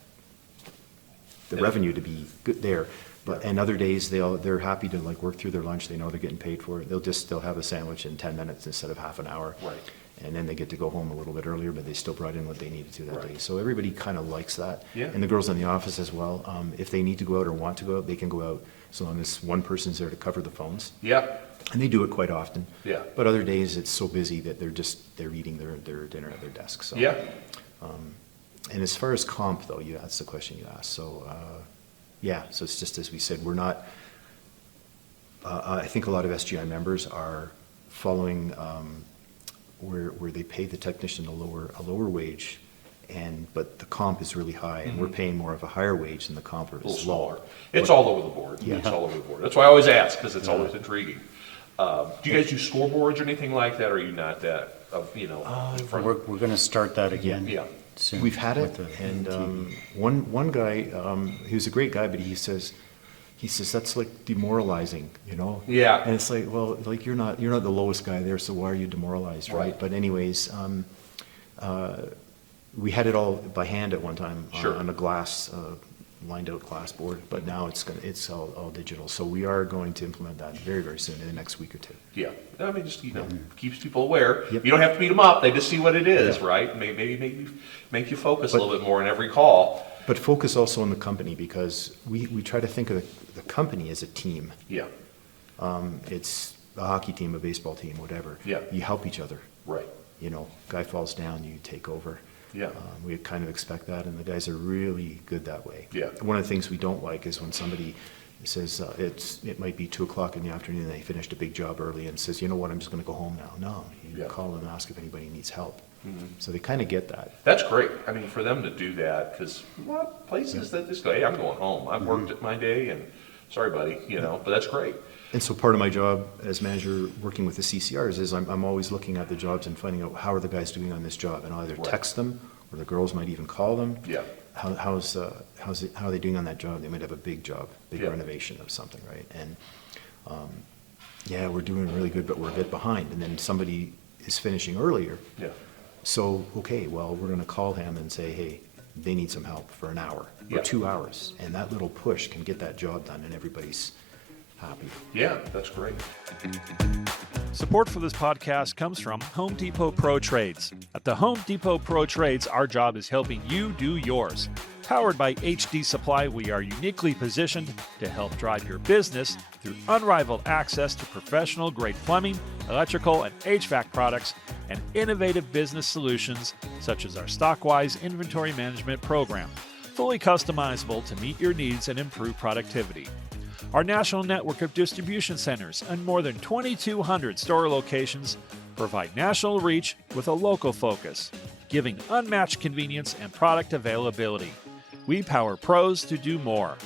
the Yeah. revenue to be good there. But, Yeah. and other days, they're happy to like work through their lunch, they know they're getting paid for it, they'll have a sandwich in 10 minutes instead of half an hour. Right. And then they get to go home a little bit earlier, but they still brought in what they needed to that Right. day. So everybody kind of likes that. Yeah. And the girls in the office as well, if they need to go out or want to go out, they can go out, so long as one person's there to cover the phones. Yeah, And they do it quite often. Yeah. But other days, it's so busy that they're eating their dinner at their desk, so. yeah, And as far as comp, though, that's the question you asked, so, yeah, so it's just as we said, we're not, I think a lot of SGI members are following, where they pay the technician a lower wage, but the comp is really high, and we're paying more of a higher wage than the comp a little is smaller. low. It's all over the board. Yeah. It's all over the board. That's why I always ask, because it's always intriguing. Do you guys do scoreboards or anything like that, or are you not that, in front? We're gonna start that again. Yeah. soon We've had it, with the and TV. one guy, he was a great guy, but he says that's like demoralizing, you know? Yeah. And it's like, well, like you're not the lowest guy there, so why are you demoralized, right? Right. But anyways, we had it all by hand at one time Sure. on a glass, lined out glass board, but now it's all digital. So we are going to implement that very, very soon in the next week or two. Yeah, I mean, just, keeps people aware. Yep. You don't have to beat them up, they just see what it is, Yeah. right? Maybe make you focus a But- little bit more in every call. But focus also on the company, because we try to think of the company as a team. Yeah, It's a hockey team, a baseball team, whatever. Yeah. You help each other. right, You know, guy falls down, you take over. Yeah. We kind of expect that, and the guys are really good that way. Yeah. One of the things we don't like is when somebody says, it might be 2 o'clock in the afternoon, and they finished a big job early, and says, you know what, I'm just gonna go home now. No, you Yeah. call and ask if anybody needs help. So they kind of get that. that's great. I mean, for them to do that, because a lot of places that just go, hey, I'm going home, I've worked at my day, and sorry, buddy, but that's great. And so part of my job as manager, working with the CCRs, is I'm always looking at the jobs and finding out how are the guys doing on this job, and I'll either Right. text them, or the girls might even call them. Yeah. How are they doing on that job? They might have a big job, big Yeah. renovation of something, right? And, yeah, we're doing really good, but we're a bit behind, and then somebody is finishing earlier. Yeah, So, okay, well, we're gonna call him and say, hey, they need some help for an hour, or Yeah. 2 hours, and that little push can get that job done, and everybody's happy. yeah, that's great. Support for this podcast comes from Home Depot Pro Trades. At the Home Depot Pro Trades, our job is helping you do yours. Powered by HD Supply, we are uniquely positioned to help drive your business through unrivaled access to professional-grade plumbing, electrical, and HVAC products, and innovative business solutions such as our Stockwise inventory management program, fully customizable to meet your needs and improve productivity. Our national network of distribution centers and more than 2,200 store locations provide national reach with a local focus, giving unmatched convenience and product availability. We power pros to do more.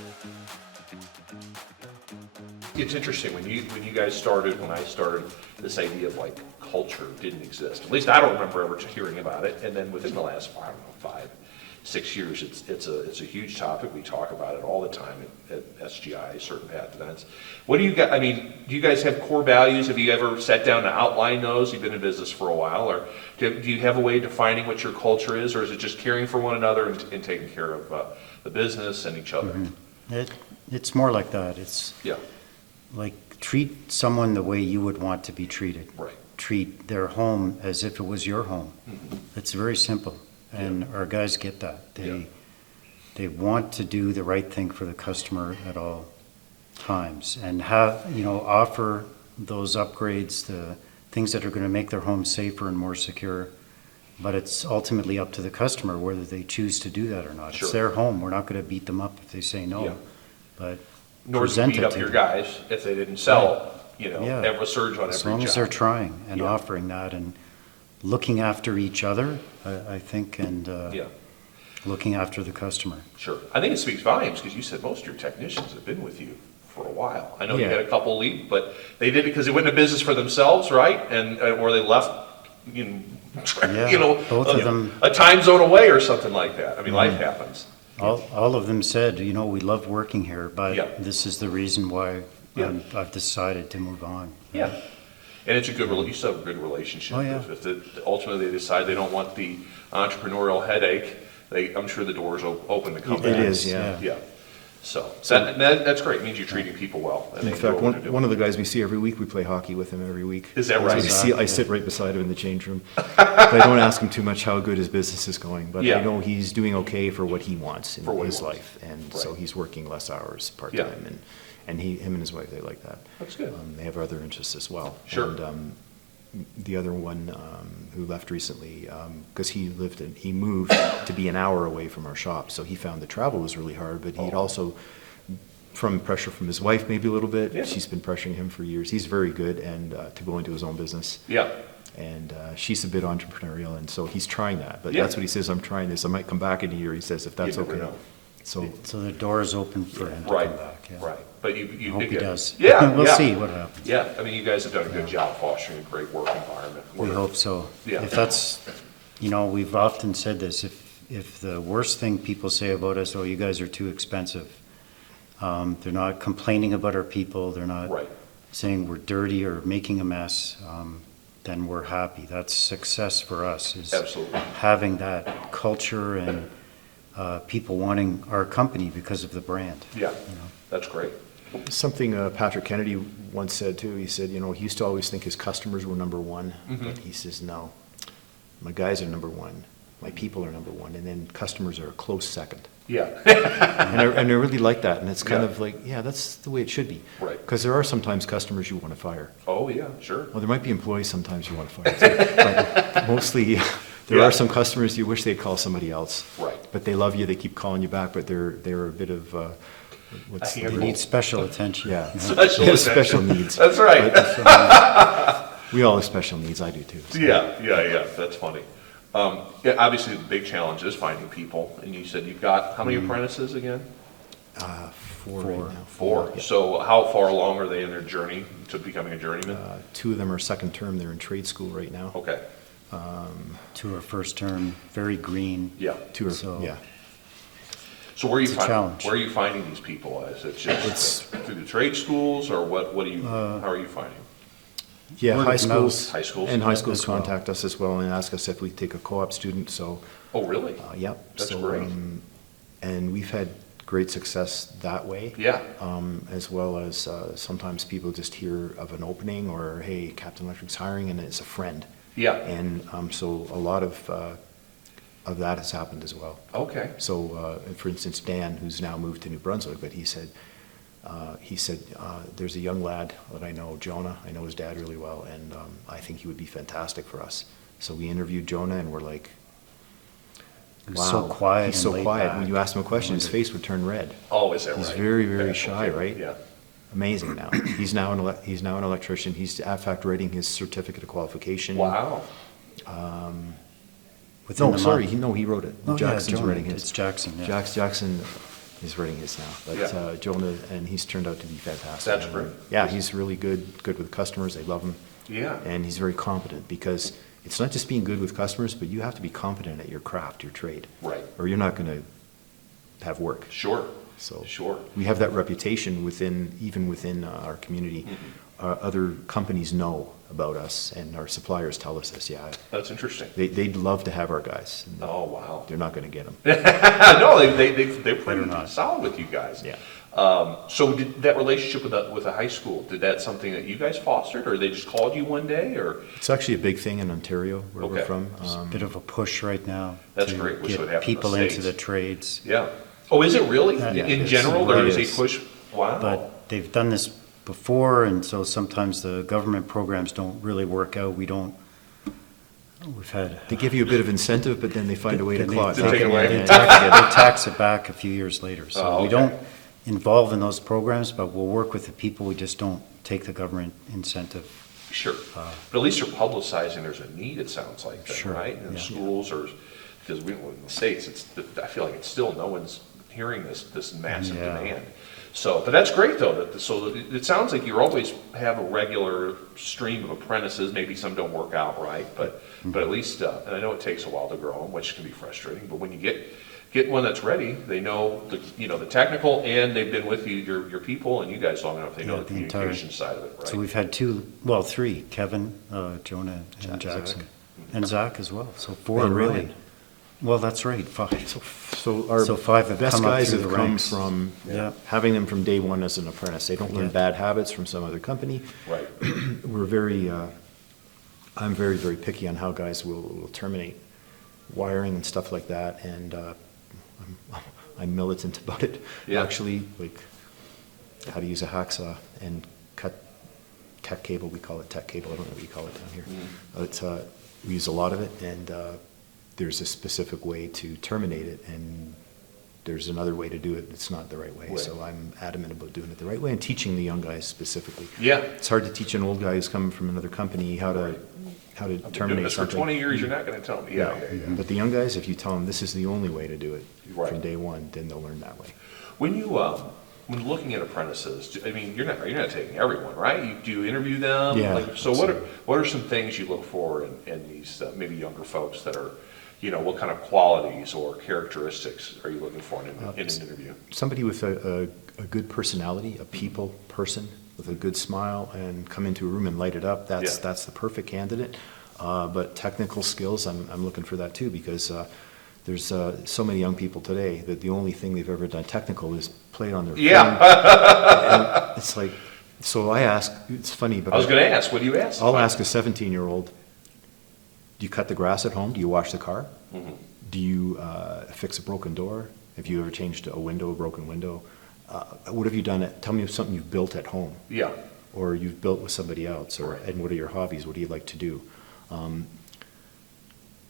It's interesting, when you guys started, when I started, this idea of like culture didn't exist. At least I don't remember ever hearing about it. And then within the last, I don't know, 5-6 years, it's a huge topic. We talk about it all the time at SGI, CertainPath events. What do you guys, do you guys have core values? Have you ever sat down to outline those? You've been in business for a while, or do you have a way of defining what your culture is, or is it just caring for one another and taking care of the business and each other? It's more like that. It's Yeah, like treat someone the way you would want to be treated. right. Treat their home as if it was your home. It's very simple, and our guys get that. Yeah. They want to do the right thing for the customer at all times, and offer those upgrades, the things that are going to make their home safer and more secure, But it's ultimately up to the customer whether they choose to do that or not. Sure. It's their home. We're not going to beat them up if they say no. Yeah. But Nor do you present beat it up to your them. guys if they didn't sell, Yeah. have a surge on every As long job. as they're trying and Yeah. offering that and looking after each other, I think, and Yeah, looking after the customer. sure. I think it speaks volumes because you said most of your technicians have been with you for a while. I know you Yeah. had a couple leave, but they did it because they went into business for themselves, right? And or they left, you know, Yeah, both of them. a time zone away or something like that. I mean, life happens. All of them said, we love working here, but Yeah. this is the reason why Yeah. I've decided to move on. Yeah. And it's a good, you still have a good relationship. Oh, yeah. Ultimately they decide they don't want the entrepreneurial headache, I'm sure the door's open to come back. It is, yeah. Yeah. So that's great. It means you're treating people well. And In they fact, enjoy what they're doing. one of the guys we see every week, we play hockey with him every week. Is that So right? I sit right beside him in the change room. But I don't ask him too much how good his business is going, but Yeah. I know he's doing okay for what he wants in For what he his wants. life. And so Right. he's working less hours part-time, and him and his wife, they like that. That's good. They have other interests as well. Sure. And the other one who left recently, because he moved to be an hour away from our shop, so he found the travel was really hard, but he'd also, from pressure from his wife maybe a little bit, Yeah. she's been pressuring him for years. He's very good and to go into his own business. Yeah. And she's a bit entrepreneurial, and so he's trying that. But Yeah. that's what he says, I'm trying this. I might come back in a year, he says, if that's You never okay. know. So, So the door is open for him to Right, come back. Yeah. right. But you I hope he did good. does. Yeah, We'll yeah. see what happens. Yeah, I mean, you guys have done a good job fostering a great work environment. We hope so. Yeah. If that's, we've often said this, if the worst thing people say about us, oh, you guys are too expensive, they're not complaining about our people, they're not Right. saying we're dirty or making a mess, then we're happy. That's success for us, is Absolutely. having that culture and people wanting our company because of the brand. Yeah, that's great. something Patrick Kennedy once said too, he said, he used to always think his customers were number one, but he says, no, my guys are number one, my people are number one, and then customers are a close second. Yeah, And I really like that, and it's kind Yeah. of like, yeah, that's the way it should be. Right. Because there are sometimes customers you want to fire. oh, yeah, sure. Well, there might be employees sometimes you want to fire too, but mostly, there Yeah. are some customers you wish they'd call somebody else. Right. But they love you, they keep calling you back, but they're a bit of, what's I the hear They word? need special attention. Yeah. Special Yeah, attention. special needs. That's right. We all have special needs, I do too. so. Yeah, that's funny. Yeah, obviously, the big challenge is finding people, and you said you've got, how many apprentices again? Four right now. Four. Yeah. So how far along are they in their journey to becoming a journeyman? Two of them are second term, they're in trade school right now. Okay, To our first term, very green. yeah. Two are, So- yeah. So where are you It's a finding, challenge. where are you finding these people? Is it just through the trade schools, or what do you, how are you finding? Yeah, Word high of schools. High schools? And high Yeah, schools as well. contact us as well and ask us if we take a co-op student, so, Oh, really? yep. That's So, great. And we've had great success that way. Yeah, As well as sometimes people just hear of an opening or, hey, Captain Electric's hiring, and it's a friend. yeah, And so a lot of that has happened as well. okay, So, for instance, Dan, who's now moved to New Brunswick, but he said, there's a young lad that I know, Jonah, I know his dad really well, and I think he would be fantastic for us. So we interviewed Jonah, and we're like, He was so wow, quiet he's and so laid quiet. back. When you ask him a question, his face would turn red. oh, is that right? He's very, very That's shy, okay. right? Yeah, Amazing now. He's now an electrician. He's in fact writing his certificate of qualification. wow, Within No, a sorry, month. he wrote it. Oh, yeah, Jackson's Jonah. writing his. It's Jackson, yeah. Jackson is writing his now, but Yeah. Jonah, and he's turned out to be fantastic. That's great. Yeah, he's really good with customers, they love him, yeah, and he's very competent, because it's not just being good with customers, but you have to be competent at your craft, your trade. right, Or you're not gonna have work. sure, So sure, we have that reputation even within our community. Other companies know about us, and our suppliers tell us this, yeah. that's interesting. They'd love to have our guys. and Oh, wow. They're not gonna get them. No, they're pretty not. solid with you guys. Yeah. So did that relationship with the high school, did that something that you guys fostered, or they just called you one day, or? It's actually a big thing in Ontario, where we're Okay. from. There's a bit of a push right now. That's to great. Wish it would get happen in the people into States. the trades. Yeah. Oh, is it really? Yeah, In it's- general, there it is a is. push? Wow. But they've done this before, and so sometimes the government programs don't really work out. We don't We've had. They give you a bit of incentive, but then they find a way to They- claw it To back take in. away. They And- tax it back a few years later. So Oh, we okay. don't involve in those programs, but we'll work with the people. We just don't take the government incentive. Sure, but at least you're publicizing there's a need, it sounds like, then, Sure, right? In yeah. schools or, because in the States, I feel like it's still, no one's hearing this massive Yeah. demand. So, but that's great though, it sounds like you always have a regular stream of apprentices, maybe some don't work out right, but at least, and I know it takes a while to grow them, which can be frustrating, but when you get one that's ready, they know the technical, and they've been with you, your people and you guys long enough, they know Yeah, the the entire- communication side of it, right? So we've had three, Kevin, Jonah, and Jackson, and Zach as well. So four And really. Ryan. Well, that's right, five. So our So five have best come up guys through have the come ranks. from Yeah. having them from day one as an apprentice. They don't learn Yeah. bad habits from some other company. Right, We're very, I'm very, very picky on how guys will terminate wiring and stuff like that, and I'm militant about it. Yeah. Actually, like how to use a hacksaw and cut tech cable. We call it tech cable. I don't know what you call it down here. But we use a lot of it, and there's a specific way to terminate it, and there's another way to do it. It's not the right way. Right. So I'm adamant about doing it the right way and teaching the young guys specifically. yeah. It's hard to teach an old guy who's coming from another company how to Right. how to I've been doing terminate this for something. 20 years, you're not gonna tell me, yeah. But the young guys, if you tell them this is the only way to do it Right. from day one, then they'll learn that way. When you, when looking at apprentices, I mean, you're not taking everyone, right? Do you interview them? Yeah, Like, so what are some things you look for in these, maybe younger folks that are, what kind of qualities or characteristics are you looking for in an interview? Somebody with a good personality, a people person with a good smile, and come into a room and light it up, that's the perfect candidate. But technical skills, I'm looking for that too, because there's so many young people today that the only thing they've ever done technical is play on their phone. And it's like, so I ask, it's funny, but I was gonna ask, what do you ask? I'll ask a 17-year-old, do you cut the grass at home? Do you wash the car? Mm-hmm. Do you fix a broken door? Have you ever changed a broken window? What have you done? Tell me something you've built at home, Yeah, or you've built with somebody else, Right. and what are your hobbies? What do you like to do?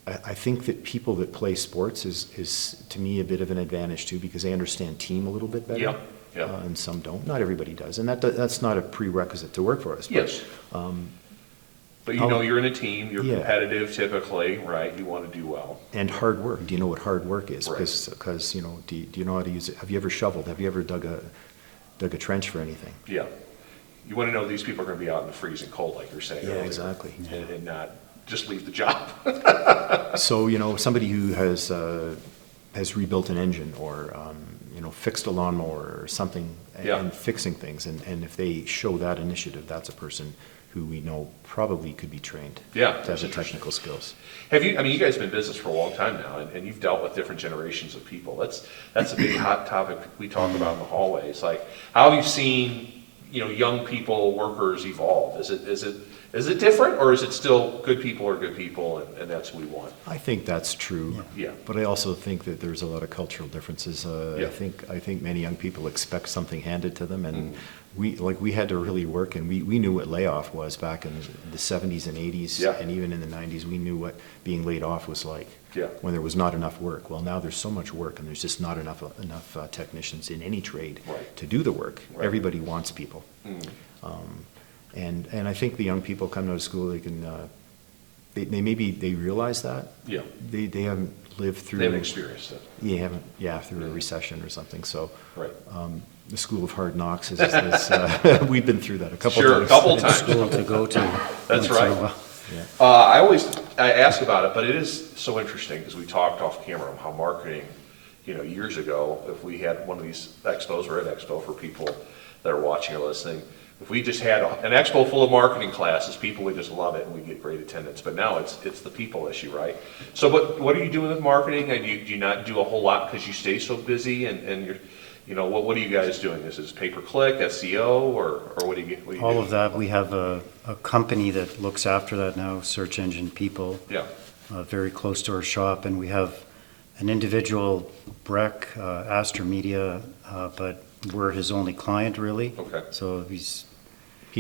I think that people that play sports is to me a bit of an advantage too, because they understand team a little bit better. Yeah, yeah. And some don't. Not everybody does, and that's not a prerequisite to work for us. But yes. But you're in a team, you're Yeah. competitive typically, right? You wanna do well. And hard work. Do you know what hard work is? Right. Because do you know how to use it? Have you ever shoveled? Have you ever dug a trench for anything? Yeah. You wanna know these people are gonna be out in the freezing cold, like you're saying earlier. Exactly. And not just leave the job. So somebody who has rebuilt an engine, or fixed a lawnmower or something, Yeah. and fixing things, and if they show that initiative, that's a person who we know probably could be trained. Yeah, To have that's the interesting. technical skills. You guys have been in business for a long time now, and you've dealt with different generations of people. That's a big hot topic we talk about in the hallways. Like, how have you seen, young people, workers evolve? Is it different, or is it still good people are good people, and that's what we want? I think that's true. Yeah. But I also think that there's a lot of cultural differences. Yeah. I think many young people expect something handed to them, and we had to really work, and we knew what layoff was back in the 70s and 80s, Yeah. and even in the 90s. We knew what being laid off was like. Yeah. When there was not enough work. Well, now there's so much work, and there's just not enough technicians in any trade Right. to do the work. Right. Everybody wants people. And I think the young people coming out of school, they can, they realize that. Yeah. They haven't lived through. They haven't experienced it. You haven't, through a recession or something, so. Right. The school of hard knocks is we've been through that a couple Sure, a times. couple times. School to go to. That's once in a right. while. I ask about it, but it is so interesting, because we talked off camera on how marketing, years ago, if we had one of these expos, or an expo for people that are watching or listening, if we just had an expo full of marketing classes, people would just love it and we'd get great attendance. But now it's the people issue, right? So what are you doing with marketing? And do you not do a whole lot because you stay so busy, and you're, what are you guys doing? Is this pay-per-click, SEO, or what do you get? All of that. We have a company that looks after that now, search engine people. Yeah, Very close to our shop, and we have an individual, Breck, Astor Media, but we're his only client, really. Okay. So he's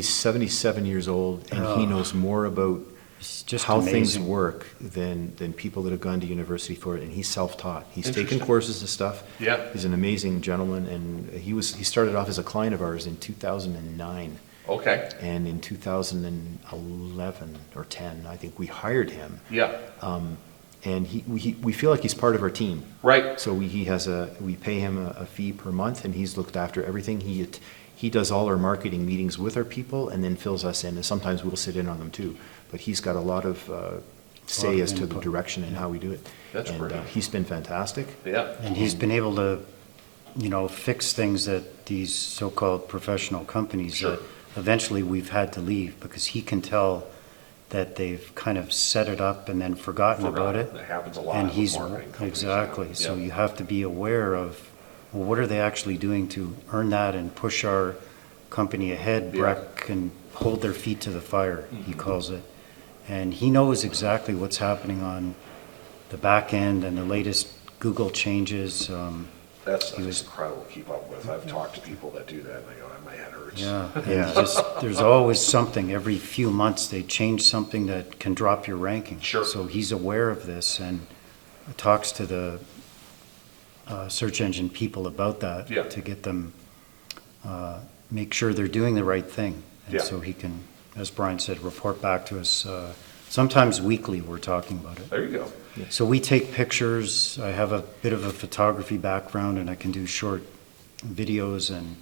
77 years old, and he knows more about It's just how things amazing. work than people that have gone to university for it, and he's self-taught. He's taken Interesting. courses and stuff. Yeah. He's an amazing gentleman, and he started off as a client of ours in 2009. Okay. And in 2011 or 10, I think we hired him. Yeah. And we feel like he's part of our team. Right. So we pay him a fee per month, and he's looked after everything. He does all our marketing meetings with our people, and then fills us in. And sometimes we'll sit in on them too. But he's got a lot of say as to the input. direction and how we do it. That's and great. He's been fantastic. Yeah. And he's been able to, fix things that these so-called professional companies Sure. that eventually we've had to leave, because he can tell that they've kind of set it up and then forgotten about it. That happens a lot And with he's, marketing companies. exactly, so Yeah. you have to be aware of, well, what are they actually doing to earn that and push our company ahead? Yeah. Breck can hold their feet to the fire, he Mm-hmm. calls it. And he knows exactly what's happening on the back end and the latest Google changes. That's He was- incredible to keep up with. I've talked to people that do that, and I go, my head hurts. Yeah, and Yeah. there's always something. Every few months, they change something that can drop your ranking. Sure. So he's aware of this and talks to the search engine people about that. Yeah. To get them, make sure they're doing the right thing. And Yeah. so he can, as Brian said, report back to us. Sometimes weekly, we're talking about it. There you go. So we take pictures. I have a bit of a photography background, and I can do short videos and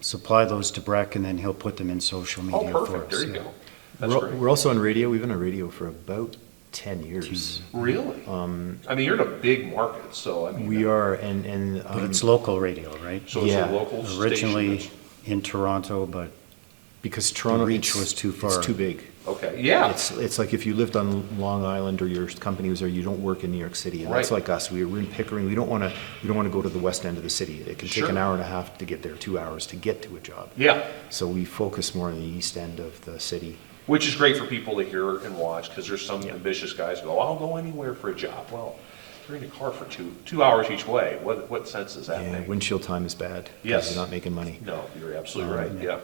supply those to Breck, and then he'll put them in social Oh, media for us. perfect. There you yeah. go. That's We're, great. we're also on radio. We've been on radio for about 10 years. Really? I mean, you're in a big market, so I mean. We are, and But it's local radio, right? So it's yeah. a local station. Originally that's- in Toronto, but because Toronto, reach it's- was too It's far. too big. Okay, yeah. It's like if you lived on Long Island or your company was there, you don't work in New York City. And that's Right. like us. We're in Pickering. We don't want to go to the west end of the city. It can take Sure. an hour and a half to get there, 2 hours to get to a job. Yeah, So we focus more on the east end of the city. which is great for people to hear and watch, because there's some ambitious guys who go, I'll go anywhere for a job. Well, if you're in your car for 2 hours each way, what sense does that And make? windshield time is bad. 'Cause Yes. you're not making money. No, you're absolutely right, yeah.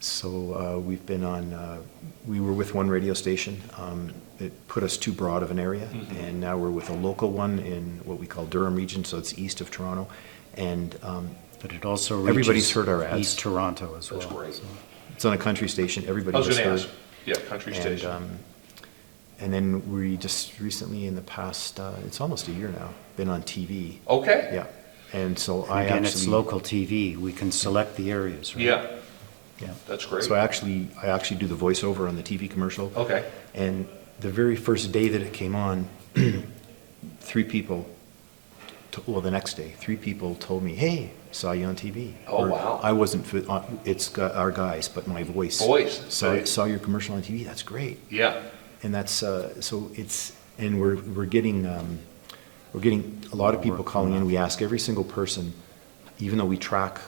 So we've been on, we were with one radio station. It put us too broad of an area. And now we're with a local one in what we call Durham region, so it's east of Toronto. And but it also reaches Everybody's heard our ads. East Toronto as well. That's great. so. it's on a country station. Everybody I was has gonna heard. ask, yeah, country And, station. and then we just recently in the past, it's almost a year now, been on TV. Okay, Yeah. And so I Again, it's actually, local TV. We can select the areas, right? yeah, yeah. that's great. So I actually do the voiceover on the TV commercial. Okay, And the very first day that it came on, the next day, 3 people told me, hey, saw you on TV. Oh, Or, wow. I wasn't, our guys, but my voice. Voice, Saw, right. saw your commercial on TV, that's great. yeah, And that's, so it's, and we're getting a lot of people calling in. We ask every single person, even though we track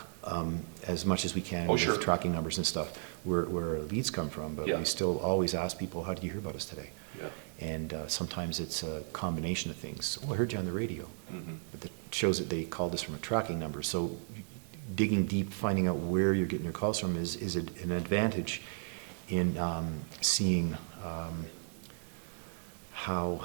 as much as we can Oh, with sure. tracking numbers and stuff, where our leads come from, but Yeah. we still always ask people, how did you hear about us today? yeah, And sometimes it's a combination of things. Oh, I heard you on the radio. Mm-hmm. But that shows that they called us from a tracking number. So digging deep, finding out where you're getting your calls from is an advantage in seeing how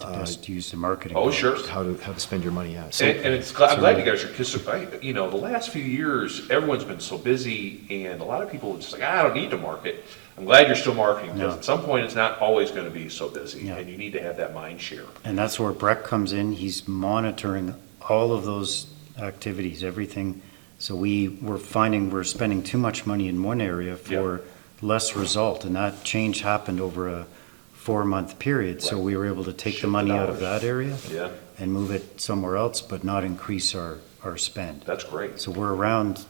To best use the marketing. Oh, dollars. sure. how to spend your money. Yeah. So, and I'm glad you guys are, because, the last few years, everyone's been so busy, and a lot of people are just like, I don't need to market. I'm glad you're still marketing, because Yeah. at some point, it's not always gonna be so busy, Yeah. and you need to have that mind share. And that's where Breck comes in. He's monitoring all of those activities, everything. So we're finding we're spending too much money in one area for less result. And that change happened over a 4-month period. So Right. we were able to take Shift the the money out of dollars. that area Yeah, and move it somewhere else, but not increase our spend. that's great. So we're around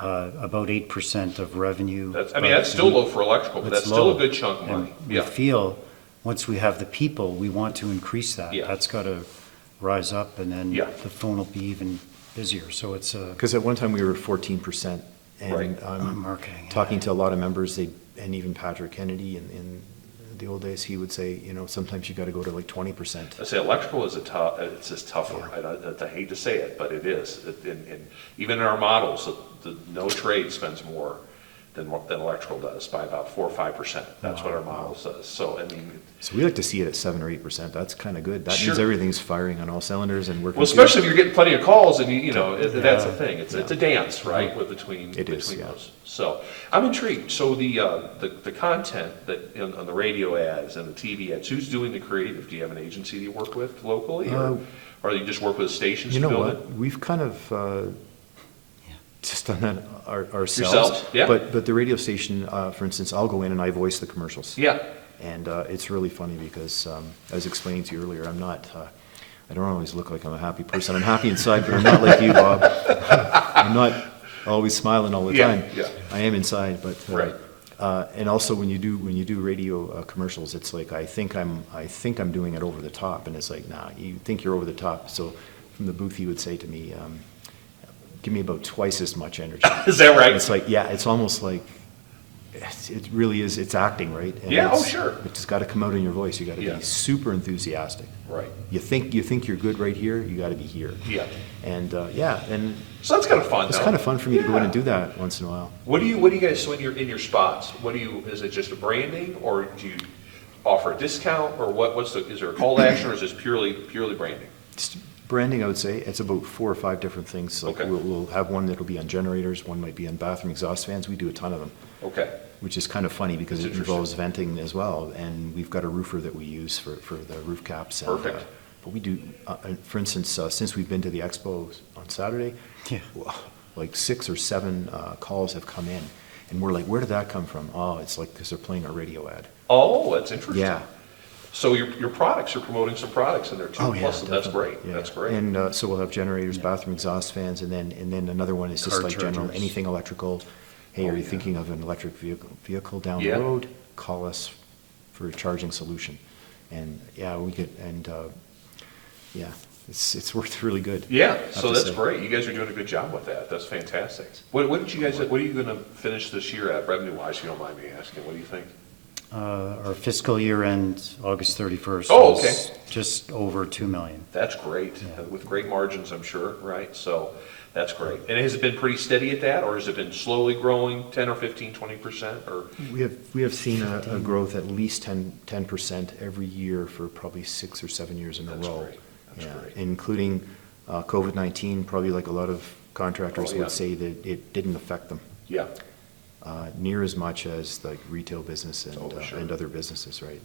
about 8% of revenue. That's still low for electrical, but It's that's still a low. good chunk of And money. we Yeah, feel, once we have the people, we want to increase that. Yeah. That's got to rise up, and then Yeah. the phone will be even busier. So it's a because at one time we were 14%. And Right. I'm marketing. yeah. talking to a lot of members, and even Patrick Kennedy in the old days, he would say, sometimes you got to go to like 20%. I say electrical is it's just tougher. I hate to say it, but it is. And even in our models, the no trade spends more than electrical does by about 4 or 5%. That's what our model says. So, I mean, So we like to see it at 7 or 8%. That's kind of good. That means Sure. everything's firing on all cylinders and working. well, especially if you're getting plenty of calls, and that's the thing. It's a dance, right, between It is, between yeah. those. So I'm intrigued. So the content that on the radio ads and the TV ads, who's doing the creative? Do you have an agency that you work with locally, or you just work with stations? You to know build what? it? We've kind of just done that ourselves. Yourselves? Yeah. But the radio station, for instance, I'll go in and I voice the commercials. Yeah. And it's really funny because, I was explaining to you earlier, I'm not, I don't always look like I'm a happy person. I'm happy inside, but I'm not like you, Bob. I'm not always smiling all the time. Yeah. I am inside, but Right. and also when you do radio commercials, it's like I think I'm doing it over the top, and it's like, nah, you think you're over the top. So from the booth, he would say to me, give me about twice as much energy. Is that right? It's like, yeah, it's almost like it really is. It's acting, right? And Yeah, oh, it's- sure. It's got to come out in your voice. You got to Yeah. be super enthusiastic. Right. You think you're good right here. You got to be here. Yeah. And yeah, and So that's kind of fun. it's though. kind of fun for me to go in Yeah. and do that once in a while. What do you guys, when you're in your spots, is it just a branding, or do you offer a discount, or is there a call to action, or is this purely branding? Just branding, I would say, it's about 4 or 5 different things. Like Okay. we'll have one that'll be on generators, one might be on bathroom exhaust fans. We do a ton of them, Okay. which is kind of funny because That's it involves venting as well. And we've got a roofer that we use for the roof caps. And, Perfect. but we do, for instance, since we've been to the expo on Saturday, Yeah. like 6 or 7 calls have come in. And we're like, where did that come from? Oh, it's like because they're playing a radio ad. Oh, that's interesting. Yeah. So your products, you're promoting some products in there too. Oh, yeah, Plus, that's definitely. great. Yeah. That's great. And so we'll have generators, bathroom exhaust fans, and then another one is just Car like general, chargers. anything electrical. Hey, Oh, are you yeah. thinking of an electric vehicle down Yeah. the road? Call us for a charging solution. And yeah, we get, and yeah, it's worked really good. Yeah, have so to that's say. great. You guys are doing a good job with that. That's fantastic. What are you going to finish this year at revenue-wise, if you don't mind me asking? What do you think? Our fiscal year ends August 31st. Oh, was okay. Just over 2 million. That's great, with great margins, I'm sure, right? So that's great. And has it been pretty steady at that, or has it been slowly growing 10 or 15, 20%, or? We have seen a growth at least 10% every year for probably 6 or 7 years in a That's row. great. That's Yeah, great. including COVID-19, probably like a lot of contractors Oh, yeah. would say that it didn't affect them Yeah, near as much as like retail business Oh, sure. and other businesses, right?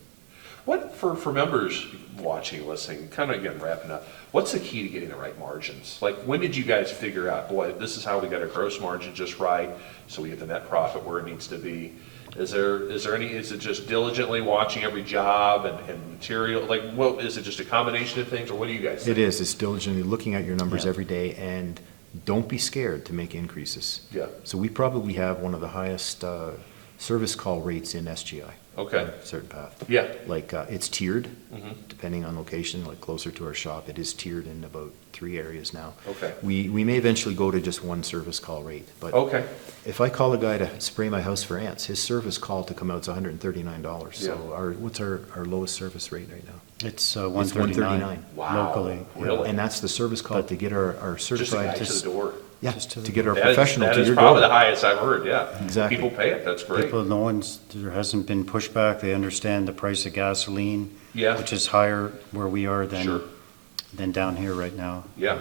what, for members watching, listening, kind of again wrapping up, what's the key to getting the right margins? Like, when did you guys figure out, boy, this is how we got our gross margin just right, so we get the net profit where it needs to be? Is it just diligently watching every job and material, like, what, is it just a combination of things, or what do you guys think? It is, it's diligently looking at your numbers Yeah. every day, and don't be scared to make increases. Yeah. So we probably have one of the highest service call rates in SGI. Okay. CertainPath. Yeah. Like, it's tiered, Mhm. depending on location, like closer to our shop, it is tiered in about 3 areas now. Okay. We may eventually go to just one service call rate, but Okay, if I call a guy to spray my house for ants, his service call to come out is $139. So Yeah. what's our lowest service rate right now? It's It's 139 Wow. locally. Really? And that's the service call to get our just a guy certified, to the door. yeah, just to to the get our That is- professional to That your is probably the door. highest I've heard, yeah. Exactly. People pay it, that's great. People, there hasn't been pushback. They understand the price of gasoline. Yeah. Which is higher where we are Sure. than down here right now. Yeah,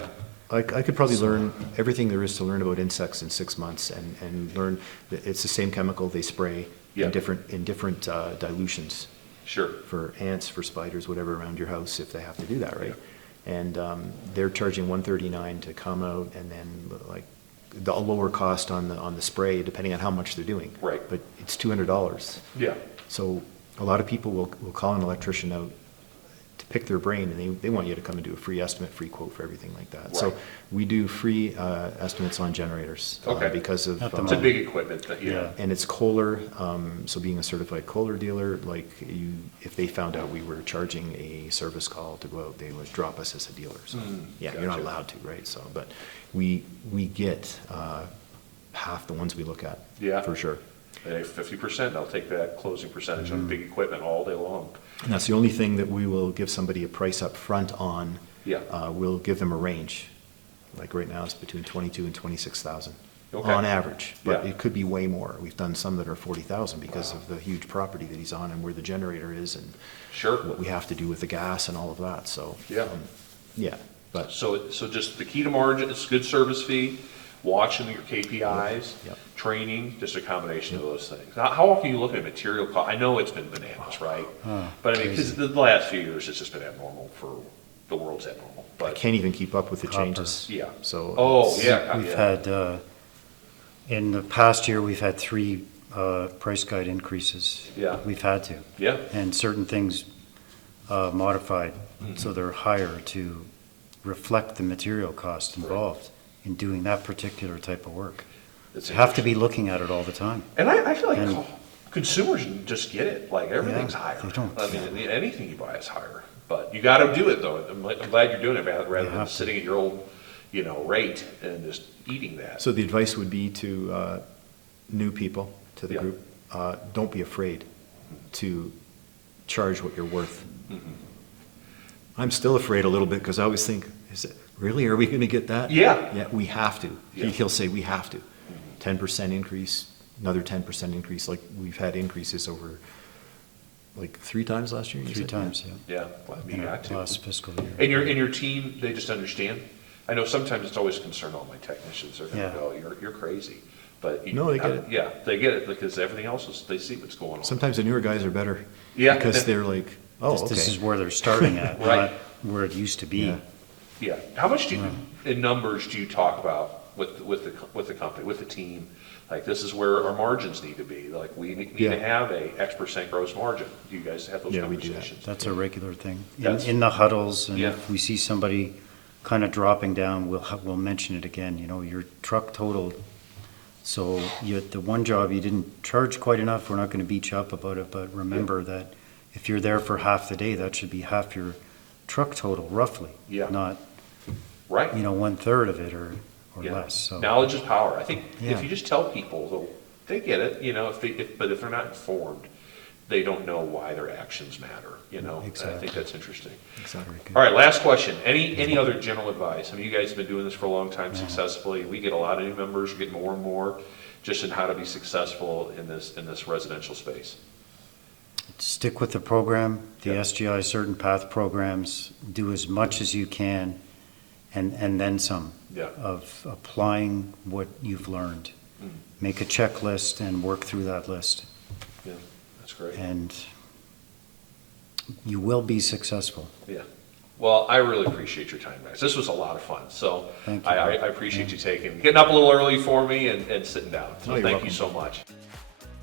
I could probably learn everything there is to learn about insects in 6 months and learn that it's the same chemical they spray Yeah. in different dilutions sure. for ants, for spiders, whatever around your house if they have to do that, right? And they're charging $139 to come out, and then like a lower cost on the spray depending on how much they're doing. Right. But it's $200. Yeah, So a lot of people will call an electrician out to pick their brain, and they want you to come and do a free estimate, free quote for everything like that. So Right. we do free estimates on generators. Okay. Because of, Not the it's a big equipment, yeah. Yeah. and it's Kohler, so being a certified Kohler dealer, like if they found out we were charging a service call to go out, they would drop us as a dealer. So, yeah, you're not gotcha. allowed to, right? So, but we get half the ones we look at. Yeah. For sure. Hey, 50%, I'll take that closing percentage on big equipment all day long. And that's the only thing that we will give somebody a price up front on. Yeah. We'll give them a range. Like right now, it's between 22 and 26,000. Okay. on average, but Yeah. it could be way more. We've done some that are 40,000 because of the huge property that he's on and where the generator is and Sure. what we have to do with the gas and all of that, so. Yeah. Yeah, but So just the key to margin is good service fee, watching your KPIs, Yep. training, just a combination of those things. How often are you looking at material cost? I know it's been bananas, right? But I mean, because the last few years, it's just been abnormal for, the world's abnormal, I but, can't even keep up with the Copper. changes. yeah. So. Oh, it's- yeah, We've yeah. had, in the past year, we've had 3 price guide increases. Yeah. We've had to. Yeah. And certain things modified, so they're higher to reflect the material cost involved in doing that particular type of work. It's You have to be looking at it all the time. And I feel like And- consumers just get it, like everything's Yeah, higher. they don't. I mean, anything you buy is higher, but you gotta do it though. I'm glad you're doing it rather than have to. sitting at your old, rate and just eating that. So the advice would be to new people to the Yeah. group, don't be afraid to charge what you're worth. Mm-hmm. I'm still afraid a little bit because I always think, is it, really, are we going to get that? Yeah. Yeah, we have to. Yeah. He'll say, we have to. 10% increase, another 10% increase, like we've had increases over, like 3 times last year? you 3 said? times, yeah. Yeah, well, you In our got to. last fiscal year. And your team, they just understand? I know sometimes it's always a concern, all my technicians are gonna Yeah. go, you're crazy. But No, they get it. Yeah, they get it because everything else is, they see what's going on. Sometimes the newer guys are better. Yeah. Because they're like, oh, This is okay. where they're starting at, Right. not where it used to be. Yeah. Yeah. How much in numbers do you talk about with the company, with the team? Like, this is where our margins need to be. Like, we need Yeah. to have a X% gross margin. Do you guys have those Yeah, we do that. conversations? That's a regular thing. That's- In the huddles, and Yeah. if we see somebody kind of dropping down, we'll mention it again, your truck total. So the one job you didn't charge quite enough, we're not going to beat you up about it, but remember that if you're there for half the day, that should be half your truck total roughly. Yeah. Not, Right. 1/3 of it or Yeah. less, so. Knowledge is power. I think Yeah. if you just tell people, they get it, but if they're not informed, they don't know why their actions matter, And I Exactly. think that's interesting. Exactly. All right, last question. Any other general advice? I mean, you guys have been doing this for a long time successfully. We get a lot of new members, we get more and more, just in how to be successful in this residential space. Stick with the program, the Yeah. SGI CertainPath programs, do as much as you can, and then some. Yeah. Of applying what you've learned. Mm. Make a checklist and work through that list, Yeah, that's great. and you will be successful. Yeah. Well, I really appreciate your time, guys. This was a lot of fun. So Thank you. I appreciate you getting up a little early for me and sitting down. So Oh, you're thank welcome. you so much.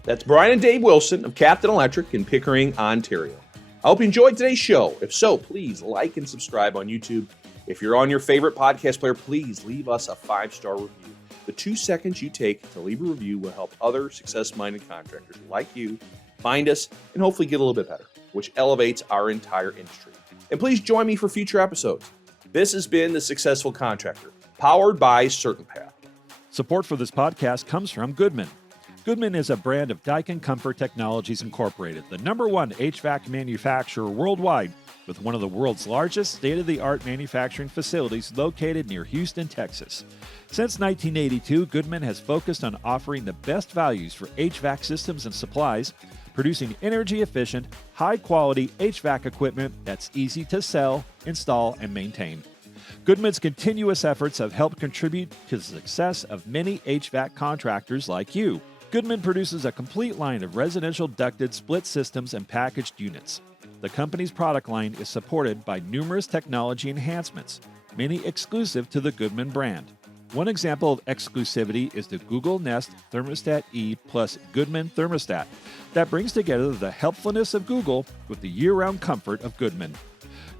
That's Brian and Dave Wilson of Captain Electric in Pickering, Ontario. I hope you enjoyed today's show. If so, please like and subscribe on YouTube. If you're on your favorite podcast player, please leave us a 5-star review. The 2 seconds you take to leave a review will help other success-minded contractors like you find us and hopefully get a little bit better, which elevates our entire industry. And please join me for future episodes. This has been The Successful Contractor, powered by CertainPath. Support for this podcast comes from Goodman. Goodman is a brand of Daikin Comfort Technologies Incorporated, the #1 HVAC manufacturer worldwide, with one of the world's largest state-of-the-art manufacturing facilities located near Houston, Texas. Since 1982, Goodman has focused on offering the best values for HVAC systems and supplies, producing energy-efficient, high-quality HVAC equipment that's easy to sell, install, and maintain. Goodman's continuous efforts have helped contribute to the success of many HVAC contractors like you. Goodman produces a complete line of residential ducted split systems and packaged units. The company's product line is supported by numerous technology enhancements, many exclusive to the Goodman brand. One example of exclusivity is the Google Nest Thermostat E plus Goodman Thermostat that brings together the helpfulness of Google with the year-round comfort of Goodman.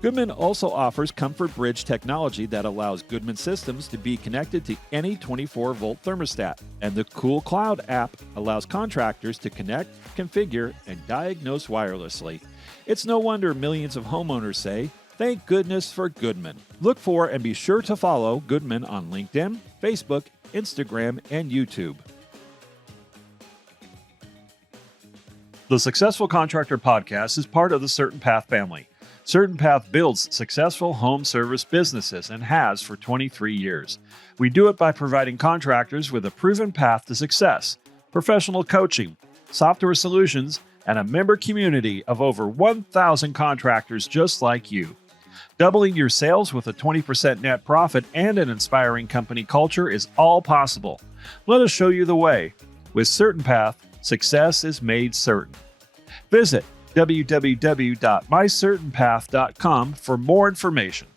Goodman also offers Comfort Bridge technology that allows Goodman systems to be connected to any 24-volt thermostat. And the Cool Cloud app allows contractors to connect, configure, and diagnose wirelessly. It's no wonder millions of homeowners say, "Thank goodness for Goodman." Look for and be sure to follow Goodman on LinkedIn, Facebook, Instagram, and YouTube. The Successful Contractor Podcast is part of the CertainPath family. CertainPath builds successful home service businesses and has for 23 years. We do it by providing contractors with a proven path to success, professional coaching, software solutions, and a member community of over 1,000 contractors just like you. Doubling your sales with a 20% net profit and an inspiring company culture is all possible. Let us show you the way. With CertainPath, success is made certain. Visit www.mycertainpath.com for more information.